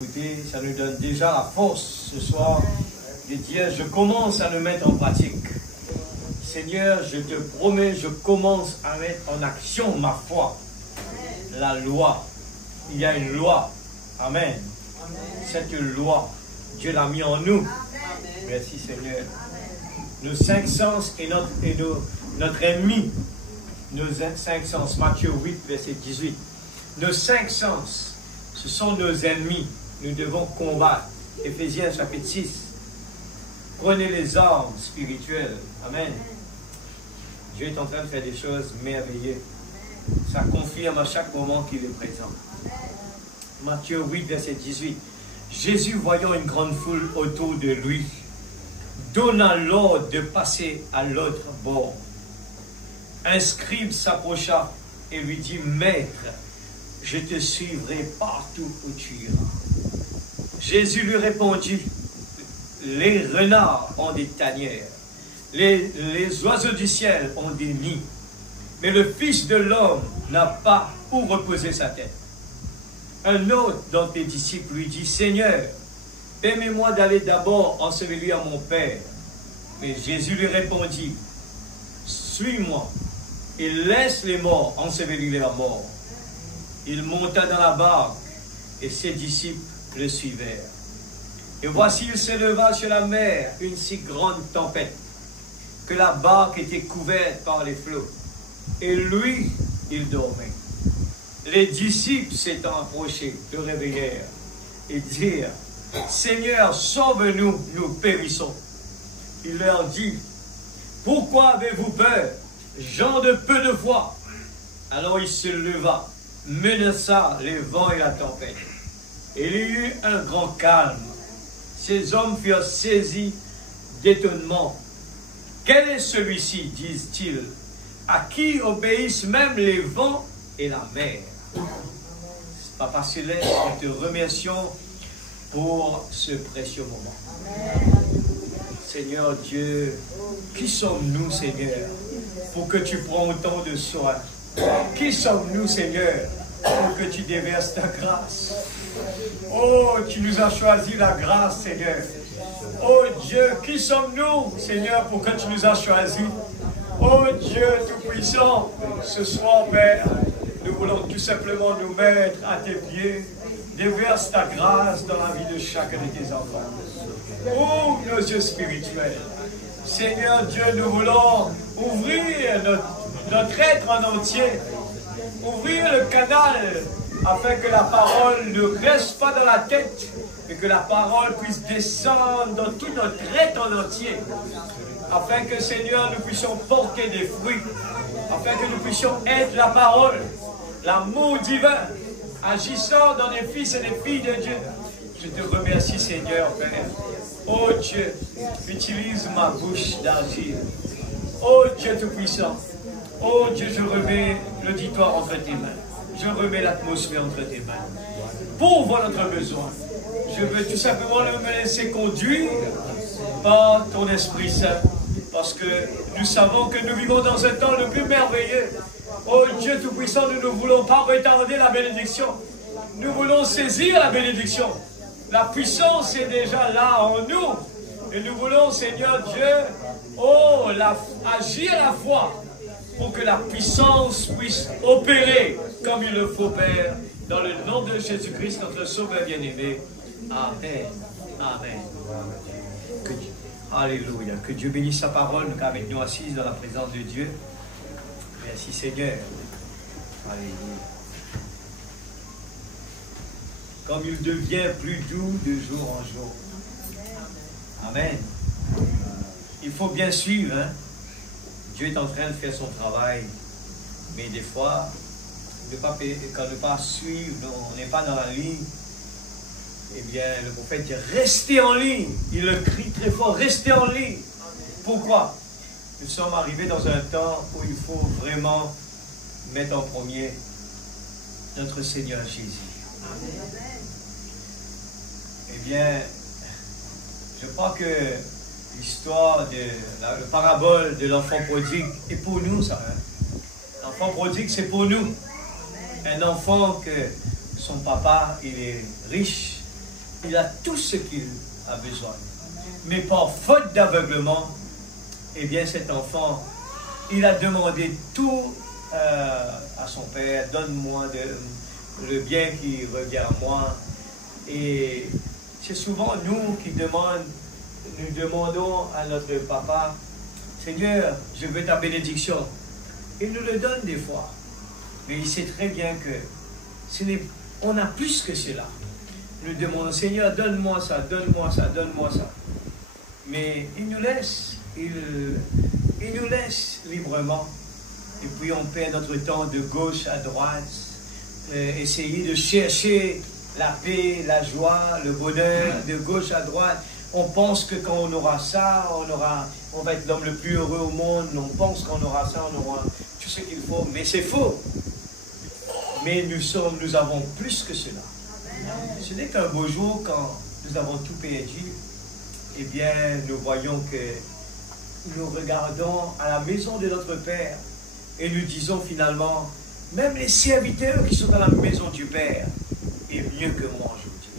Écoutez, ça nous donne déjà la force ce soir de dire, je commence à le mettre en pratique. Seigneur, je te promets, je commence à mettre en action ma foi. La loi. Il y a une loi. Amen. Cette loi, Dieu l'a mis en nous. Merci Seigneur. Nos cinq sens et notre ennemi. Nos cinq sens. Matthieu 8, verset 18. Nos cinq sens, ce sont nos ennemis. Nous devons combattre. Éphésiens chapitre 6. Prenez les armes spirituelles. Amen. Dieu est en train de faire des choses merveilleuses. Ça confirme à chaque moment qu'il est présent. Matthieu 8, verset 18. Jésus, voyant une grande foule autour de lui, donna l'ordre de passer à l'autre bord. Un scribe s'approcha et lui dit, Maître, je te suivrai partout où tu iras. Jésus lui répondit, les renards ont des tanières, les oiseaux du ciel ont des nids, mais le Fils de l'homme n'a pas où reposer sa tête. Un autre dans tes disciples lui dit, Seigneur, permets-moi d'aller d'abord ensevelir mon Père. Mais Jésus lui répondit, suis-moi et laisse les morts ensevelir leurs morts. Il monta dans la barque et ses disciples le suivèrent. Et voici, il s'éleva sur la mer une si grande tempête que la barque était couverte par les flots. Et lui, il dormait. Les disciples s'étant approchés le réveillèrent et dirent, Seigneur, sauve-nous, nous périssons. Il leur dit, pourquoi avez-vous peur, gens de peu de foi? Alors il se leva, menaça les vents et la tempête. Et il y eut un grand calme. Ces hommes furent saisis d'étonnement. Quel est celui-ci, disent-ils, à qui obéissent même les vents et la mer? Papa Céleste, nous te remercions pour ce précieux moment. Seigneur Dieu, qui sommes-nous, Seigneur, pour que tu prends autant de soin? Qui sommes-nous, Seigneur, pour que tu déverses ta grâce? Oh, tu nous as choisi la grâce, Seigneur. Oh Dieu, qui sommes-nous, Seigneur, pour que tu nous as choisis? Oh Dieu Tout-Puissant, ce soir, Père, nous voulons tout simplement nous mettre à tes pieds. Déverse ta grâce dans la vie de chacun de tes enfants. Ouvre nos yeux spirituels. Seigneur Dieu, nous voulons ouvrir notre être en entier. Ouvrir le canal afin que la parole ne reste pas dans la tête, mais que la parole puisse descendre dans tout notre être en entier. Afin que, Seigneur, nous puissions porter des fruits. Afin que nous puissions être la parole, l'amour divin, agissant dans les fils et les filles de Dieu. Je te remercie, Seigneur, Père. Oh Dieu, utilise ma bouche d'argile. Oh Dieu Tout-Puissant. Oh Dieu, je remets l'auditoire entre tes mains. Je remets l'atmosphère entre tes mains. Pourvois notre besoin. Je veux tout simplement me laisser conduire par ton Esprit Saint. Parce que nous savons que nous vivons dans un temps le plus merveilleux. Oh Dieu Tout-Puissant, nous ne voulons pas retarder la bénédiction. Nous voulons saisir la bénédiction. La puissance est déjà là en nous. Et nous voulons, Seigneur Dieu, agir la foi pour que la puissance puisse opérer comme il le faut, Père, dans le nom de Jésus-Christ, notre Sauveur bien-aimé. Amen. Amen. Alléluia. Que Dieu bénisse sa parole, avec nous assises dans la présence de Dieu. Merci Seigneur. Alléluia. Comme il devient plus doux de jour en jour. Amen. Il faut bien suivre. Hein? Dieu est en train de faire son travail. Mais des fois, quand ne pas suivre, on n'est pas dans la ligne. Eh bien, le prophète dit, restez en ligne. Il le crie très fort, restez en ligne. Pourquoi? Nous sommes arrivés dans un temps où il faut vraiment mettre en premier notre Seigneur Jésus. Amen. Eh bien, je crois que l'histoire la parabole de l'enfant prodigue est pour nous, ça. Hein? L'enfant prodigue, c'est pour nous. Un enfant que son papa, il est riche, Il a tout ce qu'il a besoin. Mais par faute d'aveuglement, eh bien cet enfant, il a demandé tout à son père. Donne-moi le bien qui revient à moi. Et c'est souvent nous qui nous demandons à notre papa, Seigneur, je veux ta bénédiction. Il nous le donne des fois. Mais il sait très bien que on a plus que cela. Nous demandons, Seigneur, donne-moi ça, donne-moi ça, donne-moi ça. Mais il nous laisse, il nous laisse librement. Et puis on perd notre temps de gauche à droite, essayer de chercher la paix, la joie, le bonheur, de gauche à droite. On pense que quand on aura ça, on va être l'homme le plus heureux au monde. On pense qu'on aura ça, on aura tout ce qu'il faut. Mais c'est faux. Mais nous avons plus que cela. Ce n'est qu'un beau jour, quand nous avons tout perdu, eh bien, nous voyons que nous regardons à la maison de notre Père et nous disons finalement, même les serviteurs qui sont dans la maison du Père est mieux que moi aujourd'hui.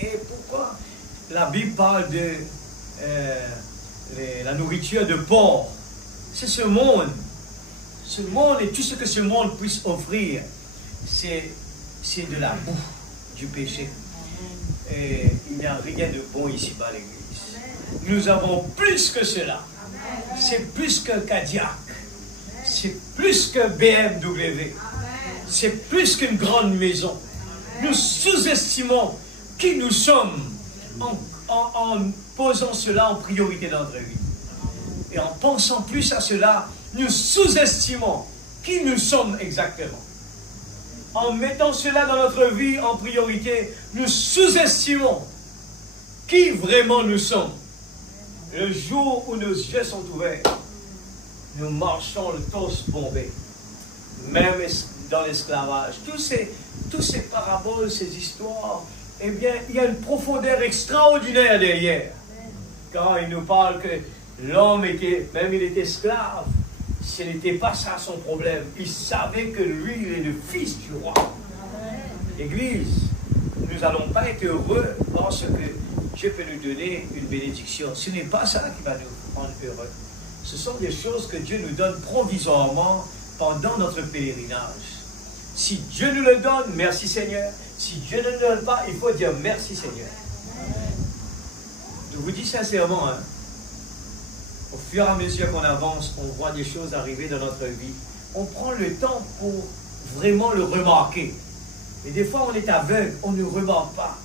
Et pourquoi la Bible parle de la nourriture de porc? C'est ce monde. Ce monde et tout ce que ce monde puisse offrir, c'est de la boue du péché. Et il n'y a rien de bon ici-bas, l'église. Nous avons plus que cela. C'est plus qu'un Cadillac. C'est plus qu'un BMW. C'est plus qu'une grande maison. Nous sous-estimons qui nous sommes en posant cela en priorité dans notre vie. Et en pensant plus à cela, nous sous-estimons qui nous sommes exactement. En mettant cela dans notre vie en priorité, nous sous-estimons qui vraiment nous sommes. Le jour où nos yeux sont ouverts, nous marchons le torse bombé, même dans l'esclavage. Tous ces paraboles, ces histoires, eh bien, il y a une profondeur extraordinaire derrière. Quand il nous parle que l'homme était, même il était esclave, ce n'était pas ça son problème. Il savait que lui, il est le fils du roi. Église, nous n'allons pas être heureux parce que Dieu peut nous donner une bénédiction. Ce n'est pas ça qui va nous rendre heureux. Ce sont des choses que Dieu nous donne provisoirement pendant notre pèlerinage. Si Dieu nous le donne, merci Seigneur. Si Dieu ne nous donne pas, il faut dire merci Seigneur. Je vous dis sincèrement, hein, au fur et à mesure qu'on avance, on voit des choses arriver dans notre vie. On prend le temps pour vraiment le remarquer. Et des fois, on est aveugle, on ne remarque pas.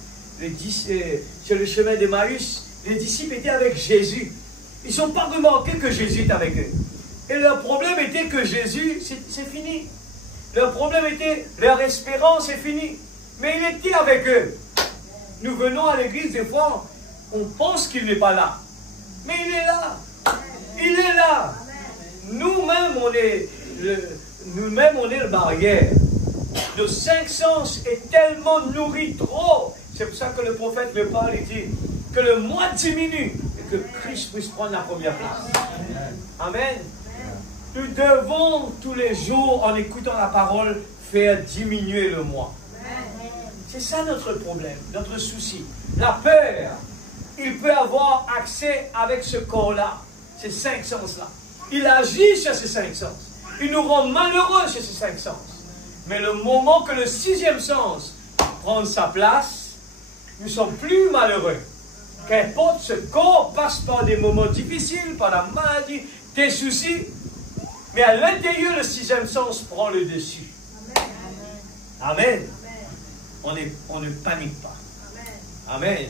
Sur le chemin d'Emmaüs, les disciples étaient avec Jésus. Ils n'ont pas remarqué que Jésus est avec eux. Et leur problème était que Jésus, c'est fini. Leur problème était, leur espérance est finie. Mais il était avec eux. Nous venons à l'église, des fois, on pense qu'il n'est pas là. Mais il est là. Il est là. Nous-mêmes, on est le barrière. Nos 5 sens est tellement nourri trop. C'est pour ça que le prophète me parle et dit que le moi diminue et que Christ puisse prendre la première place. Amen. Nous devons tous les jours, en écoutant la parole, faire diminuer le moi. C'est ça notre problème, notre souci. La peur, il peut avoir accès avec ce corps-là, ces 5 sens-là. Il agit sur ces 5 sens. Il nous rend malheureux sur ces 5 sens. Mais le moment que le 6e sens prend sa place, nous sommes plus malheureux. Qu'importe, ce corps passe par des moments difficiles, par la maladie, des soucis. Mais à l'intérieur, le 6e sens prend le dessus. Amen. On ne panique pas. Amen.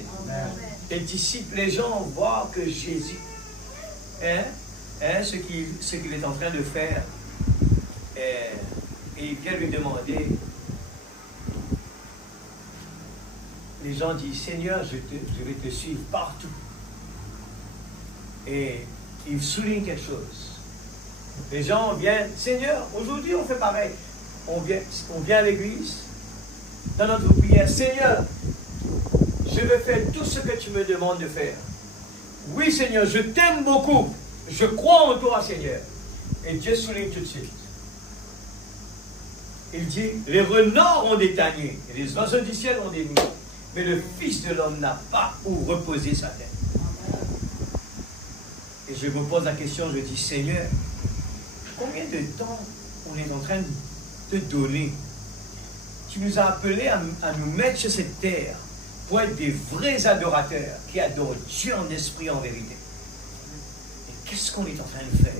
Les disciples, les gens voient que Jésus, ce qu'il est en train de faire, et il vient lui demander. Les gens disent, Seigneur, je vais te suivre partout. Et il souligne quelque chose. Les gens viennent, Seigneur, aujourd'hui on fait pareil. On vient à l'église, dans notre prière, Seigneur, je vais faire tout ce que tu me demandes de faire. Oui, Seigneur, je t'aime beaucoup. Je crois en toi, Seigneur. Et Dieu souligne tout de suite. Il dit, les renards ont des taniers, et les oiseaux du ciel ont des nids. Mais le Fils de l'homme n'a pas où reposer sa tête. Et je me pose la question, je dis, Seigneur, combien de temps on est en train de te donner? Tu nous as appelés à nous mettre sur cette terre pour être des vrais adorateurs qui adorent Dieu en esprit, en vérité. Et qu'est-ce qu'on est en train de faire?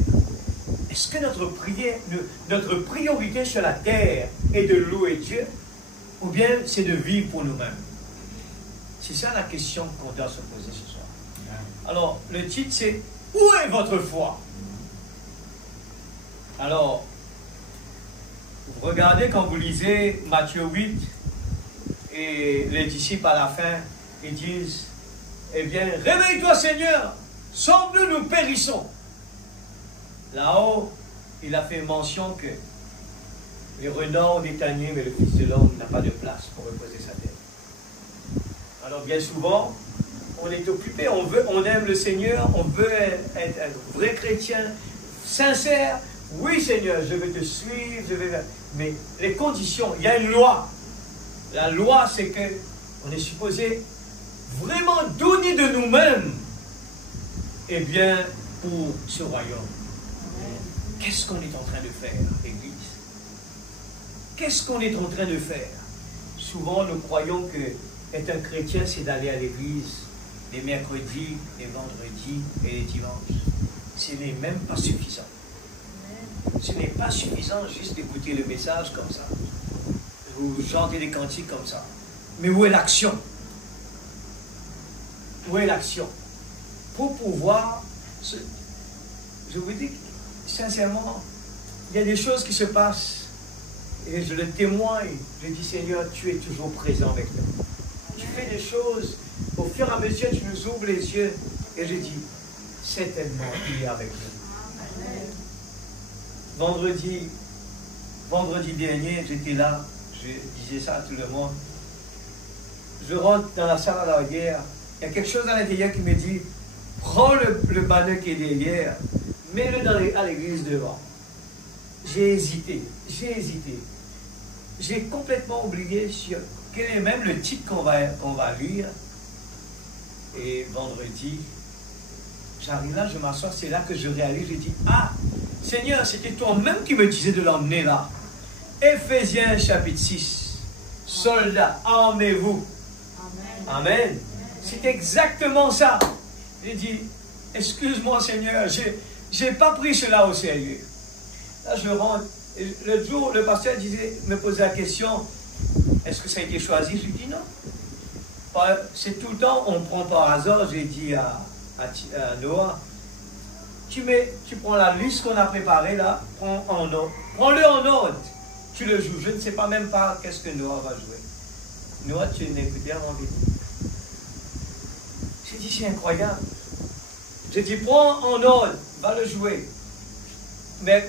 Est-ce que notre priorité sur la terre est de louer Dieu, ou bien c'est de vivre pour nous-mêmes? C'est ça la question qu'on doit se poser ce soir. Alors, le titre c'est « Où est votre foi ?» Alors, vous regardez quand vous lisez Matthieu 8, et les disciples à la fin, ils disent « Eh bien, réveille-toi Seigneur, sans nous, nous périssons. » Là-haut, il a fait mention que les renards ont détagné, mais le Fils de l'homme n'a pas de place pour reposer sa tête. Alors bien souvent, on est occupé, on aime le Seigneur, on veut être un vrai chrétien, sincère. Oui Seigneur, je vais te suivre, mais les conditions, il y a une loi. La loi, c'est qu'on est supposé vraiment donner de nous-mêmes, eh bien, pour ce royaume. Qu'est-ce qu'on est en train de faire, l'Église? Qu'est-ce qu'on est en train de faire? Souvent, nous croyons que être un chrétien, c'est d'aller à l'église les mercredis, les vendredis et les dimanches. Ce n'est même pas suffisant. Ce n'est pas suffisant juste d'écouter le message comme ça, ou chanter des cantiques comme ça. Mais où est l'action? Où est l'action? Pour pouvoir, je vous dis sincèrement, il y a des choses qui se passent et je le témoigne. Je dis Seigneur, tu es toujours présent avec nous. Tu fais des choses, au fur et à mesure tu nous ouvres les yeux et je dis certainement il est avec nous. Vendredi dernier, j'étais là, je disais ça à tout le monde. Je rentre dans la salle à l'arrière, il y a quelque chose à l'intérieur qui me dit prends le banner qui est derrière, mets-le à l'église devant. J'ai hésité. J'ai complètement oublié sur quel est même le titre qu'on va lire. Et vendredi, j'arrive là, je m'assois, c'est là que je réalise, je dis, ah, Seigneur, c'était toi-même qui me disais de l'emmener là. Éphésiens chapitre 6, soldats, armez-vous. Amen. C'est exactement ça. J'ai dit, excuse-moi Seigneur, j'ai pas pris cela au sérieux. Là, je rentre. Le jour, le pasteur me posait la question, est-ce que ça a été choisi? Je lui dis non. C'est tout le temps, on prend par hasard. J'ai dit à Noah, tu prends la liste qu'on a préparée là, prends-le en ordre. Tu le joues. Je ne sais pas même pas qu'est-ce que Noah va jouer. Noah, tu n'écoutais rien envie. J'ai dit, c'est incroyable. J'ai dit, prends en ordre, va le jouer. Mais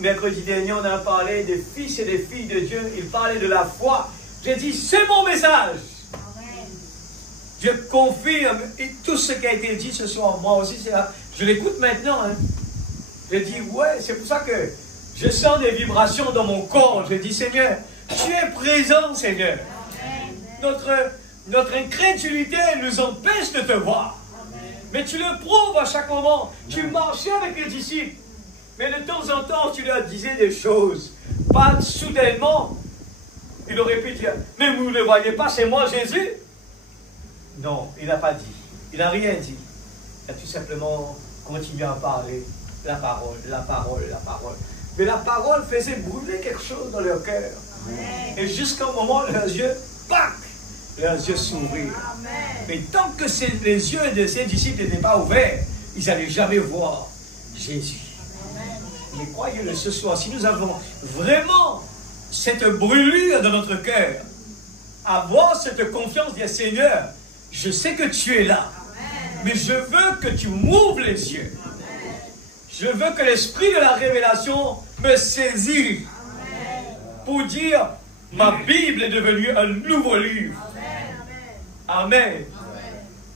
mercredi dernier, on a parlé des fils et des filles de Dieu. Il parlait de la foi. J'ai dit, c'est mon message. Amen. Je confirme et tout ce qui a été dit ce soir. Moi aussi, je l'écoute maintenant. Hein. Je dis, ouais, c'est pour ça que je sens des vibrations dans mon corps. Je dis, Seigneur, tu es présent, Seigneur. Amen. Notre incrédulité nous empêche de te voir. Amen. Mais tu le prouves à chaque moment. Tu marchais avec les disciples. Mais de temps en temps, tu leur disais des choses. Pas soudainement. Il aurait pu dire, mais vous ne le voyez pas, c'est moi Jésus. Non, il n'a pas dit. Il n'a rien dit. Il a tout simplement continué à parler. La parole. Mais la parole faisait brûler quelque chose dans leur cœur. Amen. Et jusqu'au moment où leurs yeux, pac, leurs yeux s'ouvrirent. Mais tant que les yeux de ces disciples n'étaient pas ouverts, ils n'allaient jamais voir Jésus. Mais croyez-le ce soir, si nous avons vraiment cette brûlure dans notre cœur, avoir cette confiance, dire Seigneur, je sais que tu es là, mais je veux que tu m'ouvres les yeux. Je veux que l'esprit de la révélation me saisisse pour dire ma Bible est devenue un nouveau livre. Amen.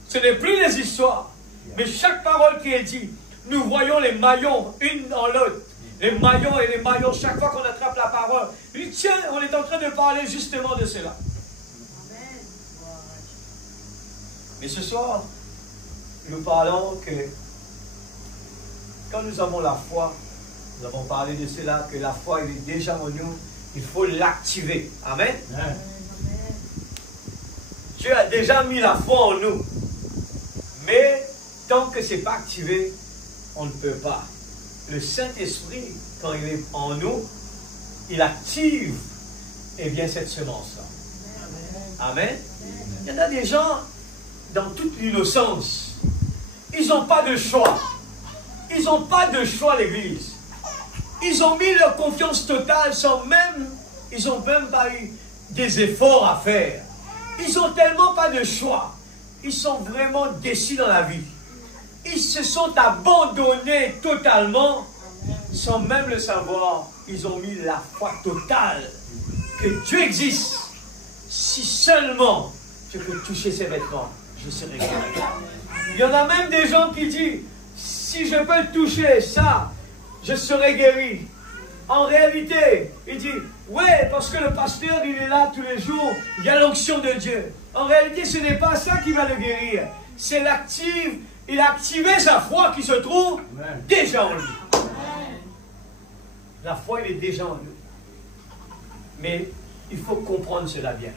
Ce n'est plus des histoires, mais chaque parole qui est dite, nous voyons les maillons, une dans l'autre. Les maillons et les maillons, chaque fois qu'on attrape la parole. Tiens, on est en train de parler justement de cela. Amen. Mais ce soir, nous parlons que quand nous avons la foi, nous avons parlé de cela, que la foi elle est déjà en nous, il faut l'activer. Amen. Amen. Dieu a déjà mis la foi en nous. Mais tant que ce n'est pas activé, on ne peut pas. Le Saint-Esprit, quand il est en nous, il active cette semence-là. Amen. Il y en a des gens, dans toute l'innocence, ils n'ont pas de choix. Ils n'ont pas de choix, l'Église. Ils ont mis leur confiance totale ils n'ont même pas eu des efforts à faire. Ils n'ont tellement pas de choix. Ils sont vraiment déçus dans la vie. Ils se sont abandonnés totalement, sans même le savoir. Ils ont mis la foi totale que Dieu existe. Si seulement je peux toucher ses vêtements, je serai guéri. Il y en a même des gens qui disent, si je peux toucher ça, je serai guéri. En réalité, il dit, ouais, parce que le pasteur, il est là tous les jours, il y a l'onction de Dieu. En réalité, ce n'est pas ça qui va le guérir. C'est il a activé sa foi qui se trouve déjà en lui. La foi, elle est déjà en nous. Mais il faut comprendre cela bien.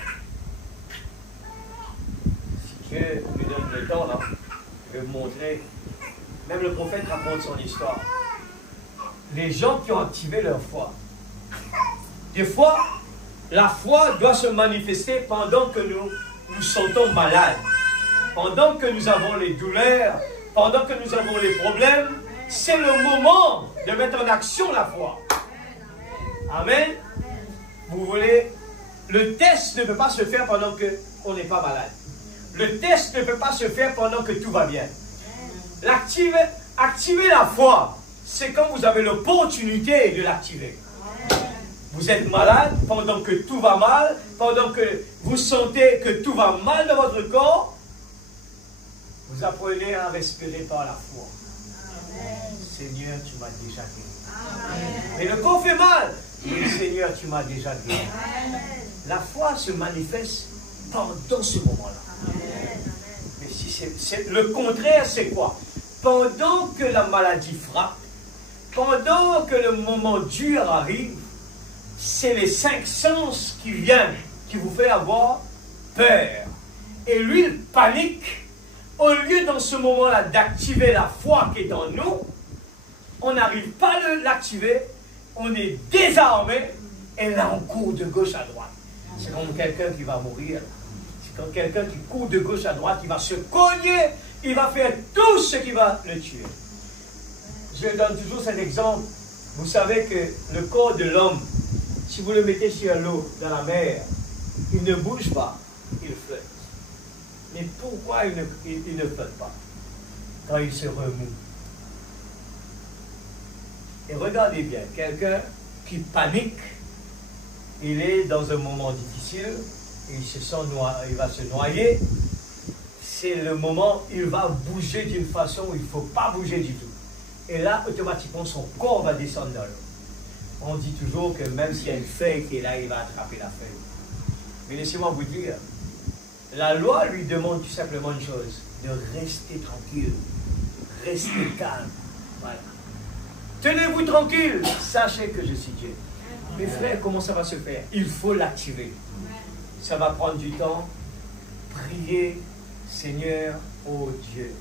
Si Dieu nous donne le temps, là, je vais vous montrer. Même le prophète raconte son histoire. Les gens qui ont activé leur foi. Des fois, la foi doit se manifester pendant que nous nous sentons malades. Pendant que nous avons les douleurs, pendant que nous avons les problèmes, c'est le moment de mettre en action la foi. Amen. Vous voulez, le test ne peut pas se faire pendant qu'on n'est pas malade. Le test ne peut pas se faire pendant que tout va bien. Activer la foi, c'est quand vous avez l'opportunité de l'activer. Vous êtes malade pendant que tout va mal, pendant que vous sentez que tout va mal dans votre corps, vous apprenez à respirer par la foi. Amen. Seigneur, tu m'as déjà guéri. Et le corps fait mal. Oui, Seigneur, tu m'as déjà guéri. La foi se manifeste pendant ce moment-là. Mais si le contraire, c'est quoi? Pendant que la maladie frappe, pendant que le moment dur arrive, c'est les 5 sens qui viennent, qui vous fait avoir peur. Et lui, il panique. Au lieu dans ce moment-là d'activer la foi qui est en nous, on n'arrive pas à l'activer, on est désarmé, et là on court de gauche à droite. C'est comme quelqu'un qui va mourir. C'est comme quelqu'un qui court de gauche à droite, il va se cogner, il va faire tout ce qui va le tuer. Je donne toujours cet exemple. Vous savez que le corps de l'homme, si vous le mettez sur l'eau, dans la mer, il ne bouge pas, il flotte. Mais pourquoi il ne flotte pas quand il se remue? Et regardez bien, quelqu'un qui panique, il est dans un moment difficile, il va se noyer, c'est le moment où il va bouger d'une façon où il ne faut pas bouger du tout. Et là, automatiquement, son corps va descendre dans l'eau. On dit toujours que même s'il y a une feuille qui est là, il va attraper la feuille. Mais laissez-moi vous dire, la loi lui demande tout simplement une chose, de rester tranquille, rester calme. Voilà. Tenez-vous tranquille, sachez que je suis Dieu. Mes frères, comment ça va se faire? Il faut l'activer. Ça va prendre du temps. Priez, Seigneur, oh Dieu.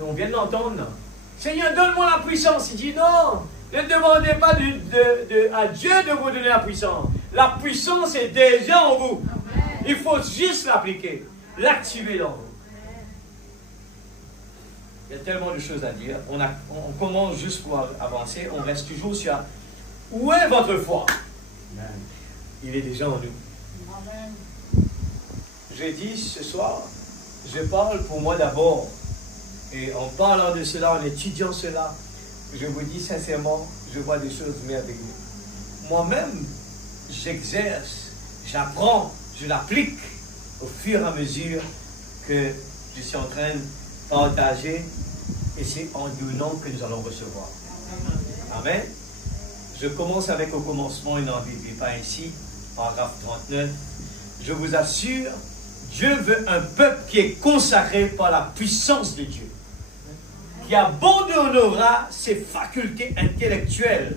On vient de l'entendre. Seigneur, donne-moi la puissance. Il dit non, ne demandez pas à Dieu de vous donner la puissance. La puissance est déjà en vous. Il faut juste l'appliquer, l'activer dans vous. Il y a tellement de choses à dire. On commence juste pour avancer. On reste toujours sur où est votre foi? Amen. Il est déjà en nous. Amen. J'ai dit ce soir, je parle pour moi d'abord. Et en parlant de cela, en étudiant cela, je vous dis sincèrement, je vois des choses merveilleuses. Moi-même, j'exerce, j'apprends, je l'applique au fur et à mesure que je suis en train de partager, et c'est en donnant que nous allons recevoir. Amen. Je commence avec au commencement et n'en vivez pas ainsi, paragraphe 39. Je vous assure, Dieu veut un peuple qui est consacré par la puissance de Dieu, qui abandonnera ses facultés intellectuelles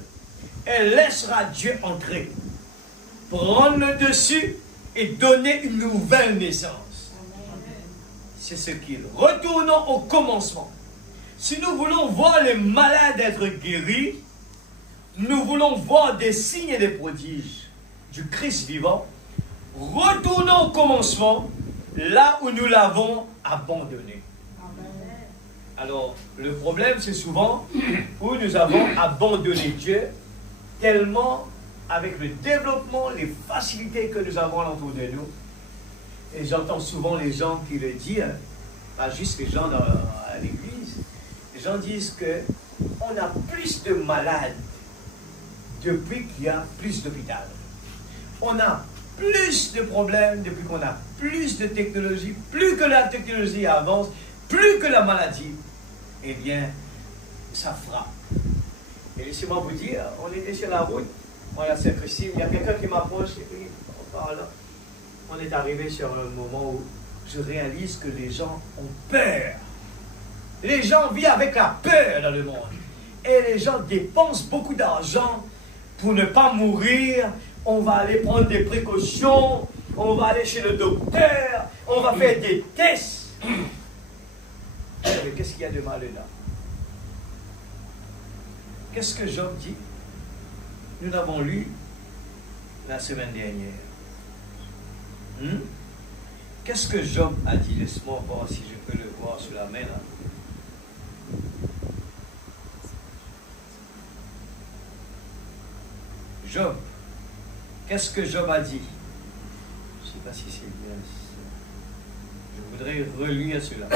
et laissera Dieu entrer, prendre le dessus et donner une nouvelle naissance. C'est ce qu'il. Retournons au commencement. Si nous voulons voir les malades être guéris, nous voulons voir des signes et des prodiges du Christ vivant, retournons au commencement, là où nous l'avons abandonné. Alors, le problème, c'est souvent où nous avons abandonné Dieu, tellement avec le développement, les facilités que nous avons autour de nous. Et j'entends souvent les gens qui le disent, pas juste les gens à l'église, les gens disent qu'on a plus de malades depuis qu'il y a plus d'hôpital. On a plus de problèmes depuis qu'on a plus de technologie. Plus que la technologie avance, plus que la maladie, eh bien, ça frappe. Et laissez-moi vous dire, on était sur la route, on a Saint-Christine, il y a quelqu'un qui m'approche, et puis on parle. On est arrivé sur un moment où je réalise que les gens ont peur. Les gens vivent avec la peur dans le monde. Et les gens dépensent beaucoup d'argent pour ne pas mourir. On va aller prendre des précautions, on va aller chez le docteur, on va faire des tests. Mais qu'est-ce qu'il y a de mal là? Qu'est-ce que Job dit? Nous l'avons lu la semaine dernière. Qu'est-ce que Job a dit? Laisse-moi voir si je peux le voir sur la main là. Job. Qu'est-ce que Job a dit? Je ne sais pas si c'est bien. Je voudrais relire cela.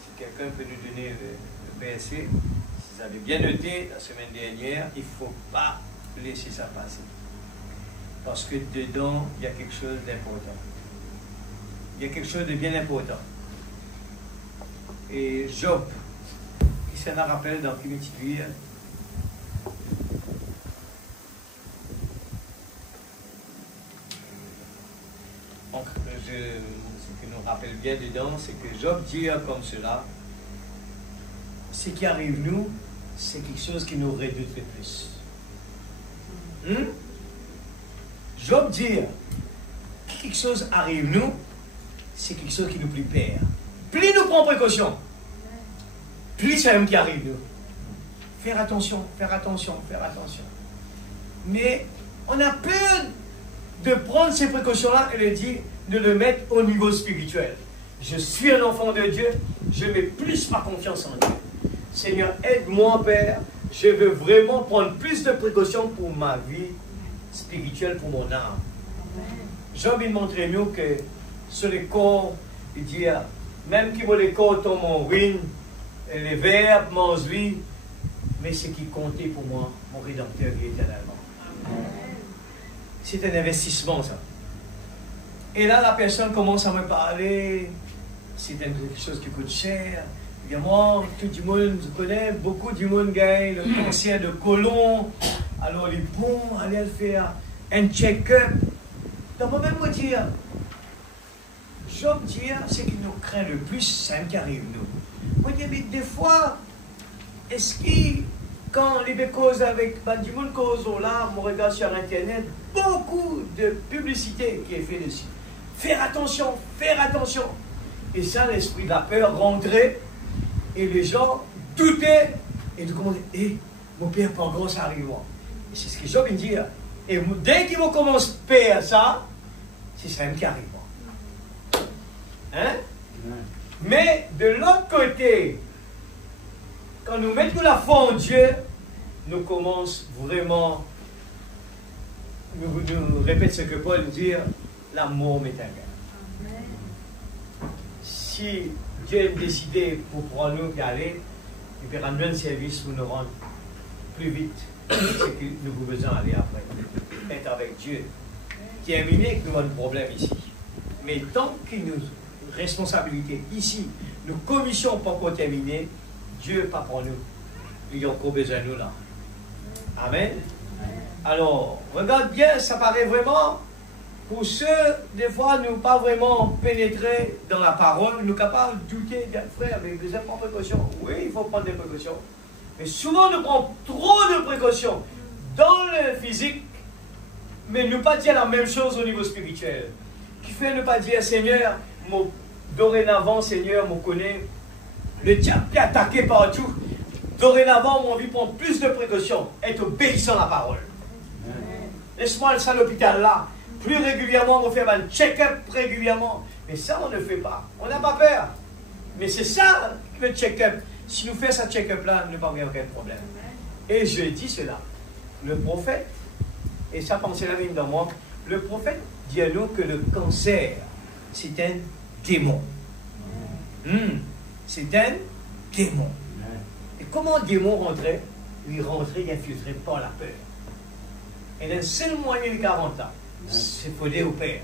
Si quelqu'un peut nous donner le verset, si vous avez bien noté la semaine dernière, il ne faut pas laisser ça passer. Parce que dedans, il y a quelque chose d'important. Il y a quelque chose de bien important. Et Job, qui s'en rappelle dans une petite vie, ce qui nous rappelle bien dedans, c'est que Job dit comme cela, ce qui arrive nous, c'est quelque chose qui nous redoute le plus. Job dit, quelque chose arrive nous, c'est quelque chose qui nous fait peur. Plus nous prenons précaution, plus c'est même qui arrive nous. Faire attention, faire attention, faire attention. Mais on a peur de prendre ces précautions-là et de le mettre au niveau spirituel. Je suis un enfant de Dieu, je mets plus ma confiance en Dieu. Seigneur, aide-moi, Père, je veux vraiment prendre plus de précautions pour ma vie spirituelle, pour mon âme. Job, il montre nous que sur les corps, il dit, même que les corps tombent en ruine, les verbes mangent-lui, mais ce qui comptait pour moi, mon Rédempteur qui est éternellement. C'est un investissement, ça. Et là, la personne commence à me parler, c'est quelque chose qui coûte cher. Évidemment, tout le monde, je connais, beaucoup de monde gagne le cancer de côlon. Alors, il est bon, aller faire un check-up. Donc, moi même vous dire, Job dit, ce qui nous craint le plus, c'est un qui arrive nous. Moi, mais des fois, est-ce que quand les causes avec du monde cause là, on regarde sur Internet, beaucoup de publicité qui est fait dessus. Faire attention, faire attention. Et ça, l'esprit de la peur rentrait et les gens doutaient et du coup, mon père, pas gros, ça arrive moi. Et c'est ce que Job dit. Et dès qu'ils vont commencer à faire ça, c'est ça qui arrive moi. Hein? Mais de l'autre côté, quand nous mettons la foi en Dieu, nous commençons vraiment, nous répète ce que Paul dit, l'amour m'éternel. Si Dieu a décidé pour prendre nous d'y aller, il peut rendre un service pour nous rendre plus vite ce que nous avons besoin d'aller après. Être avec Dieu. Terminer que nous avons un problème ici. Mais tant que nos responsabilités ici, nos commissions pas encore terminées, Dieu n'est pas pour nous. Il y a encore besoin de nous là. Amen. Alors, regarde bien, ça paraît vraiment Pour ceux, des fois, nous pas vraiment pénétrer dans la parole, nous capables de douter d'un frère, mais vous avez pas précaution. Oui, il faut prendre des précautions. Mais souvent, nous prenons trop de précautions dans le physique, mais ne pas dire la même chose au niveau spirituel. Qui fait ne pas dire, Seigneur, dorénavant, Seigneur, me connaît, le diable qui est attaqué partout. Dorénavant, mon envie de prendre plus de précautions, être obéissant à la parole. Laisse-moi le salle l'hôpital là. Plus régulièrement, on fait un check-up régulièrement. Mais ça, on ne fait pas. On n'a pas peur. Mais c'est ça, le check-up. Si nous faisons ce check-up-là, nous n'avons aucun problème. Et je dis cela. Le prophète, et ça pensez la mine dans moi, le prophète dit à nous que le cancer, c'est un démon. C'est un démon. Et comment un démon rentrait? Il rentrait infiltré par la peur. Et le seul moyen de 40 ans, c'est fondé au Père.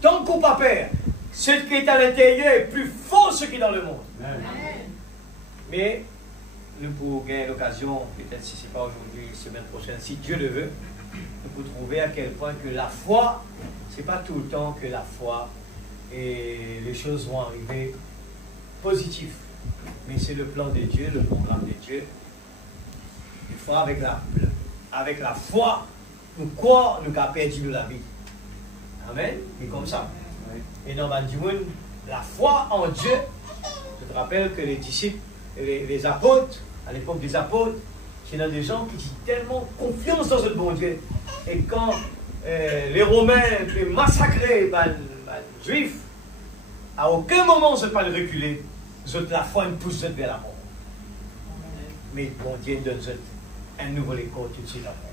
Tant qu'on n'a pas peur, ce qui est à l'intérieur est plus fort que ce qui est dans le monde. Amen. Mais nous pouvons gagner l'occasion, peut-être si ce n'est pas aujourd'hui, semaine prochaine, si Dieu le veut, nous pouvons trouver à quel point que la foi, ce n'est pas tout le temps que la foi et les choses vont arriver positives. Mais c'est le plan de Dieu, le programme de Dieu. Des fois, avec la foi, nous croyons, nous avons perdu la vie. Amen. Et comme ça. Oui. Et dans la foi en Dieu, je te rappelle que les disciples, les apôtres, à l'époque des apôtres, c'est des gens qui ont tellement confiance dans ce bon Dieu. Et quand les Romains les massacraient, les Juifs, à aucun moment ils ne sont pas reculés. La foi nous pousse vers la mort. Mais bon Dieu donne un nouveau écho tout de suite après.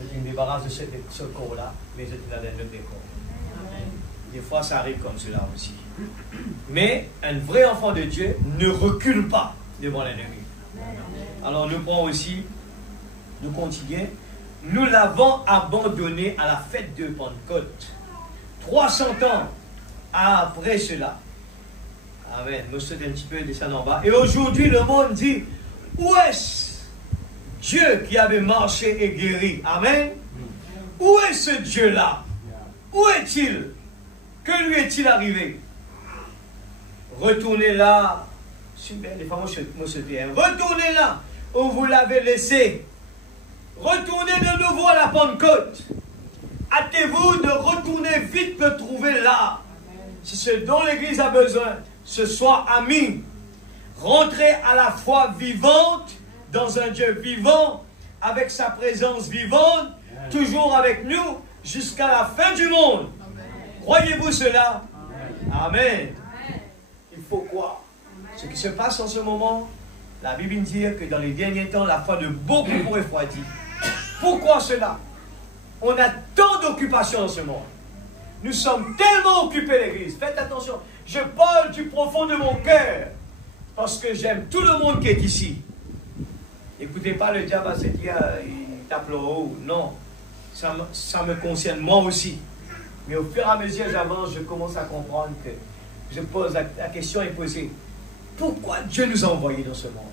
Je me débarrasse de ce corps-là, mais je te donne un autre écho. Des fois, ça arrive comme cela aussi. Mais un vrai enfant de Dieu ne recule pas devant l'ennemi. Alors, nous prenons aussi, nous continuons. Nous l'avons abandonné à la fête de Pentecôte. 300 ans après cela. Amen. Nous sommes un petit peu descendus en bas. Et aujourd'hui, le monde dit, où est-ce Dieu qui avait marché et guéri? Amen. Où est ce Dieu-là? Où est-il? Que lui est-il arrivé? Retournez là. Super, les femmes, retournez là où vous l'avez laissé. Retournez de nouveau à la Pentecôte. Hâtez-vous de retourner vite le trouver là. C'est ce dont l'Église a besoin. Ce soir, amis, rentrez à la foi vivante dans un Dieu vivant, avec sa présence vivante, toujours avec nous, jusqu'à la fin du monde. Croyez-vous cela? Amen. Il faut croire. Ce qui se passe en ce moment, la Bible dit que dans les derniers temps, la foi de beaucoup pour refroidir. Pourquoi cela? On a tant d'occupations dans ce monde. Nous sommes tellement occupés, l'Église. Faites attention. Je parle du profond de mon cœur. Parce que j'aime tout le monde qui est ici. Écoutez pas le diable à se dire, il tape le haut. Non. Ça me concerne moi aussi. Mais au fur et à mesure que j'avance, je commence à comprendre que je pose la question est posée. Pourquoi Dieu nous a envoyés dans ce monde?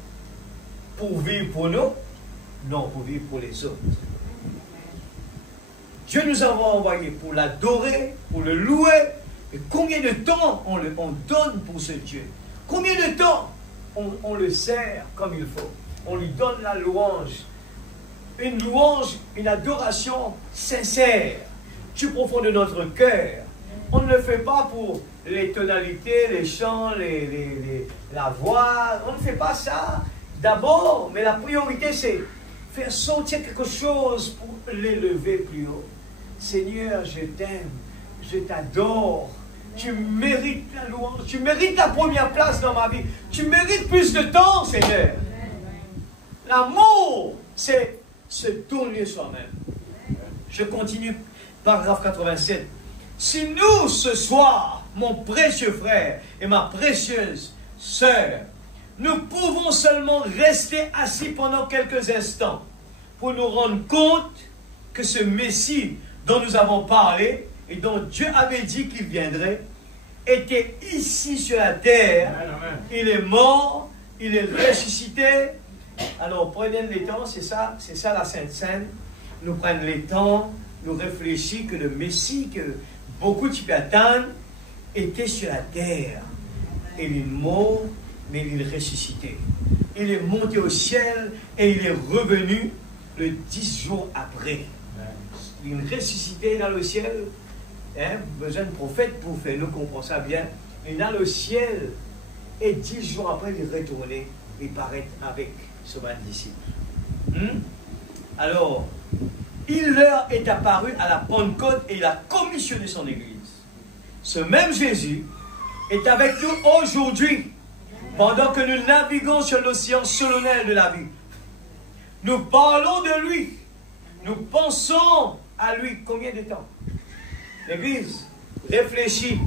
Pour vivre pour nous? Non, pour vivre pour les autres. Dieu nous a envoyés pour l'adorer, pour le louer. Et combien de temps on donne pour ce Dieu? Combien de temps on le sert comme il faut? On lui donne la louange. Une louange, une adoration sincère, du profond de notre cœur. On ne le fait pas pour les tonalités, les chants, la voix. On ne fait pas ça d'abord. Mais la priorité, c'est faire sortir quelque chose pour l'élever plus haut. Seigneur, je t'aime, je t'adore. Tu mérites la louange, tu mérites la première place dans ma vie. Tu mérites plus de temps, Seigneur. L'amour, c'est se donner soi-même. Je continue, paragraphe 87. Si nous, ce soir, mon précieux frère et ma précieuse sœur, nous pouvons seulement rester assis pendant quelques instants pour nous rendre compte que ce Messie dont nous avons parlé et dont Dieu avait dit qu'il viendrait, était ici sur la terre. Amen. Il est mort, il est ressuscité. Alors prenez les temps, c'est ça la Sainte Seine. Nous prenons les temps nous réfléchissons que le Messie que beaucoup de attendent était sur la terre. Il est mort, mais il est ressuscité. Il est monté au ciel et il est revenu le 10 jours après. Il est ressuscité dans le ciel. Besoin de prophète pour faire nous comprendre ça bien. Il est dans le ciel et 10 jours après, il est retourné et paraît avec ce disciple. Alors, il leur est apparu à la Pentecôte et il a commissionné son Église. Ce même Jésus est avec nous aujourd'hui, pendant que nous naviguons sur l'océan solennel de la vie. Nous parlons de lui. Nous pensons à lui. Combien de temps? L'Église, réfléchis.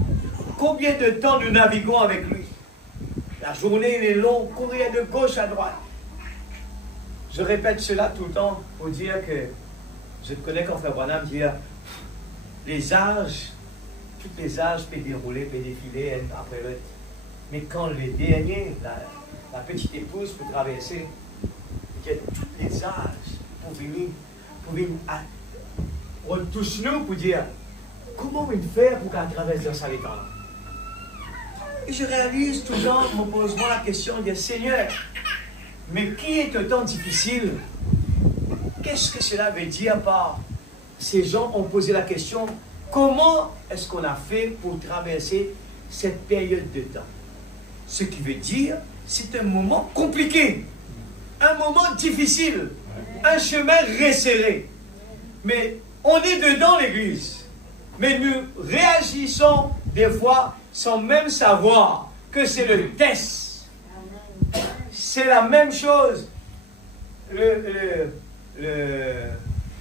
Combien de temps nous naviguons avec lui? La journée, il est long, courir de gauche à droite. Je répète cela tout le temps pour dire que je connais quand Frère Branham dit les âges, tous les âges peuvent dérouler, peuvent défiler un après l'autre. Mais quand les derniers, la petite épouse peut traverser, il y a tous les âges pour venir retoucher nous pour dire comment il fait pour qu'elle traverse dans sa temps-là. Et je réalise tout le temps, me pose-moi la question de dire Seigneur, mais qui est un temps difficile? Qu'est-ce que cela veut dire par ces gens ont posé la question, comment est-ce qu'on a fait pour traverser cette période de temps? Ce qui veut dire, c'est un moment compliqué, un moment difficile, un chemin resserré. Mais on est dedans l'Église. Mais nous réagissons des fois sans même savoir que c'est le test. C'est la même chose. Le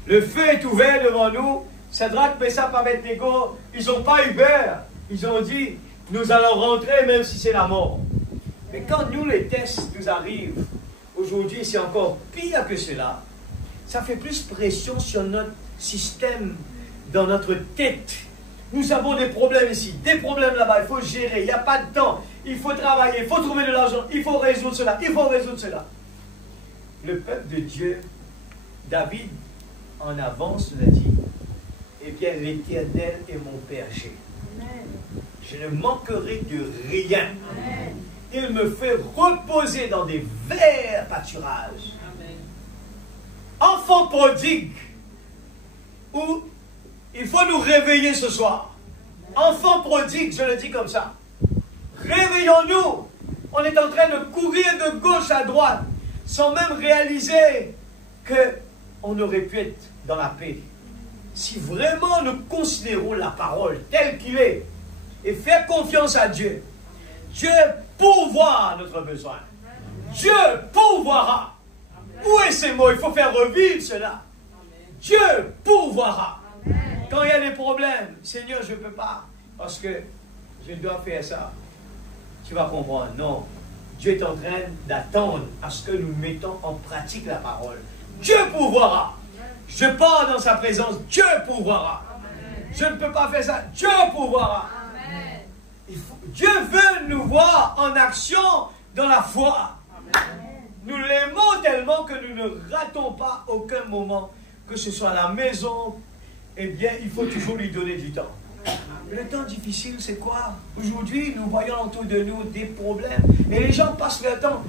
feu est ouvert devant nous. Shadrach, Meshach, Abednego, ils n'ont pas eu peur. Ils ont dit, nous allons rentrer même si c'est la mort. Mais quand nous, les tests nous arrivent, aujourd'hui c'est encore pire que cela. Ça fait plus pression sur notre système, dans notre tête. Nous avons des problèmes ici, des problèmes là-bas, il faut gérer, il n'y a pas de temps, il faut travailler, il faut trouver de l'argent, il faut résoudre cela, il faut résoudre cela. Le peuple de Dieu, David, en avance, l'a dit, eh bien, l'Éternel est mon berger. Je ne manquerai de rien. Amen. Il me fait reposer dans des verts pâturages. Amen. Enfant prodigue, où il faut nous réveiller ce soir. Enfant prodigue, je le dis comme ça. Réveillons-nous. On est en train de courir de gauche à droite, sans même réaliser qu'on aurait pu être dans la paix. Si vraiment nous considérons la parole telle qu'il est, et faire confiance à Dieu, Dieu pourvoira notre besoin. Dieu pourvoira. Où est ces mots? Il faut faire revivre cela. Dieu pourvoira. Quand il y a des problèmes, Seigneur, je ne peux pas, parce que je dois faire ça. Tu vas comprendre. Non. Dieu est en train d'attendre à ce que nous mettons en pratique la parole. Dieu pourvoira. Je pars dans sa présence. Dieu pourvoira. Je ne peux pas faire ça. Dieu pourvoira. Dieu veut nous voir en action dans la foi. Nous l'aimons tellement que nous ne ratons pas aucun moment, que ce soit à la maison, eh bien, il faut toujours lui donner du temps. Le temps difficile, c'est quoi? Aujourd'hui, nous voyons autour de nous des problèmes. Et les gens passent leur temps.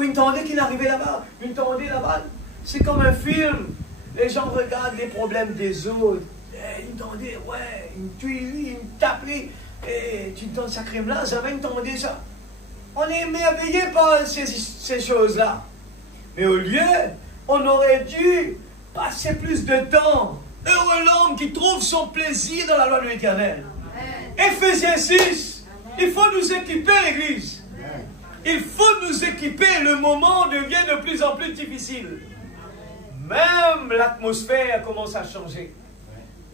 Une tendez qui n'arrivait là-bas, une tendez là-bas. C'est comme un film. Les gens regardent les problèmes des autres. Une tendez, ouais, une tuilerie, une taperie. Et tu te donnes sa crème là, ça va une tendez ça. On est émerveillé par ces choses-là. Mais au lieu, on aurait dû passer plus de temps. Heureux l'homme qui trouve son plaisir dans la loi de l'Éternel. Éphésiens 6, il faut nous équiper, l'Église. Il faut nous équiper. Le moment devient de plus en plus difficile. Même l'atmosphère commence à changer.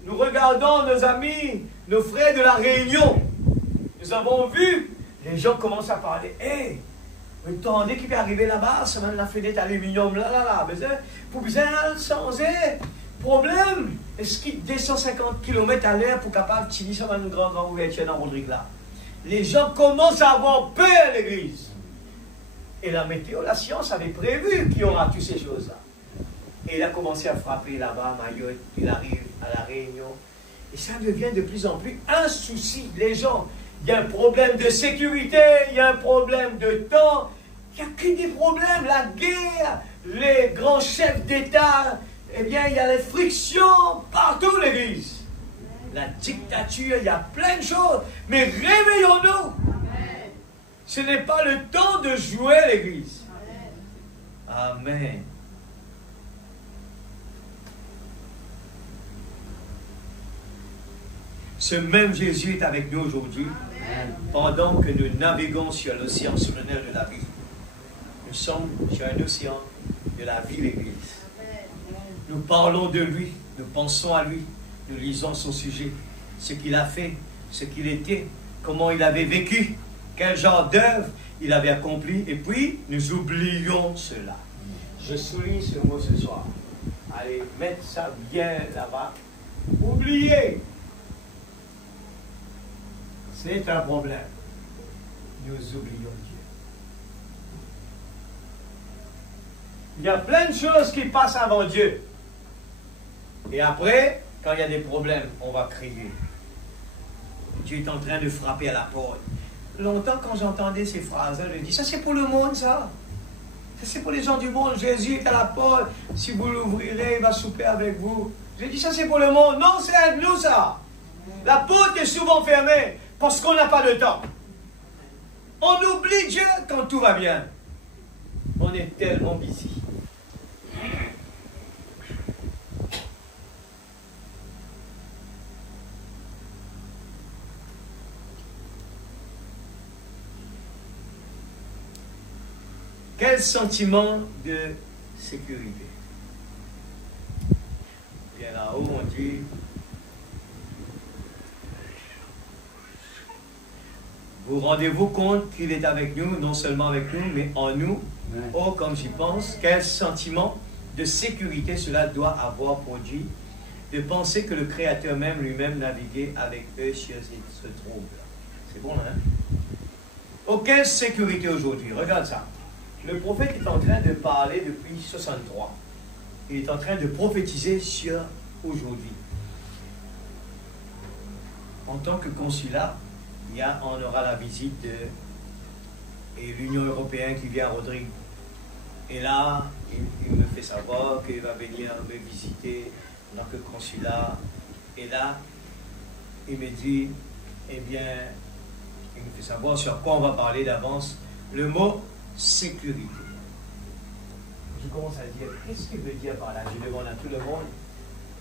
Nous regardons nos amis, nos frères de la Réunion. Nous avons vu, les gens commencent à parler. Hé, vous entendez qui peut arriver là-bas, c'est même la fenêtre aluminium là. Pour bien changer. Problème, est-ce qu'il descend 50 km à l'heure pour capable de tirer sur une grande ouverture dans Rodrigue là? Les gens commencent à avoir peur, l'Église. Et la météo, la science avait prévu qu'il y aura toutes ces choses-là. Et il a commencé à frapper là-bas, Mayotte, il arrive. à la réunion. Et ça devient de plus en plus un souci. Les gens, il y a un problème de sécurité, il y a un problème de temps. Il n'y a que des problèmes. La guerre, les grands chefs d'État, eh bien, il y a les frictions partout, l'Église. La dictature, il y a plein de choses. Mais réveillons-nous. Ce n'est pas le temps de jouer, l'Église. Amen. Ce même Jésus est avec nous aujourd'hui, pendant que nous naviguons sur l'océan solennel de la vie. Nous sommes sur un océan de la vie, l'Église. Nous parlons de lui, nous pensons à lui, nous lisons son sujet, ce qu'il a fait, ce qu'il était, comment il avait vécu, quel genre d'œuvre il avait accompli, et puis nous oublions cela. Je souligne ce mot ce soir. Allez, mettre ça bien là-bas. Oubliez. C'est un problème. Nous oublions Dieu. Il y a plein de choses qui passent avant Dieu. Et après, quand il y a des problèmes, on va crier. Dieu est en train de frapper à la porte. Longtemps, quand j'entendais ces phrases, je dis, ça c'est pour le monde, ça. Ça c'est pour les gens du monde. Jésus est à la porte. Si vous l'ouvrirez, il va souper avec vous. J'ai dit, ça c'est pour le monde. Non, c'est avec nous, ça. La porte est souvent fermée parce qu'on n'a pas de temps. On oublie Dieu quand tout va bien. On est tellement busy. Quel sentiment de sécurité? Bien là-haut, on dit, vous rendez-vous compte qu'il est avec nous, non seulement avec nous, mais en nous. Oh, comme j'y pense, quel sentiment de sécurité cela doit avoir produit de penser que le Créateur même lui-même naviguait avec eux sur ce trouble. C'est bon, hein? Oh, quelle sécurité aujourd'hui? Regarde ça. Le prophète est en train de parler depuis 63. Il est en train de prophétiser sur aujourd'hui. En tant que consulat, on aura la visite de l'Union européenne qui vient à Rodrigue. Et là, il me fait savoir qu'il va venir me visiter en tant que consulat. Et là, il me dit, eh bien, il me fait savoir sur quoi on va parler d'avance. Le mot sécurité. Je commence à dire, qu'est-ce qu'il veut dire par là? Je demande à tout le monde.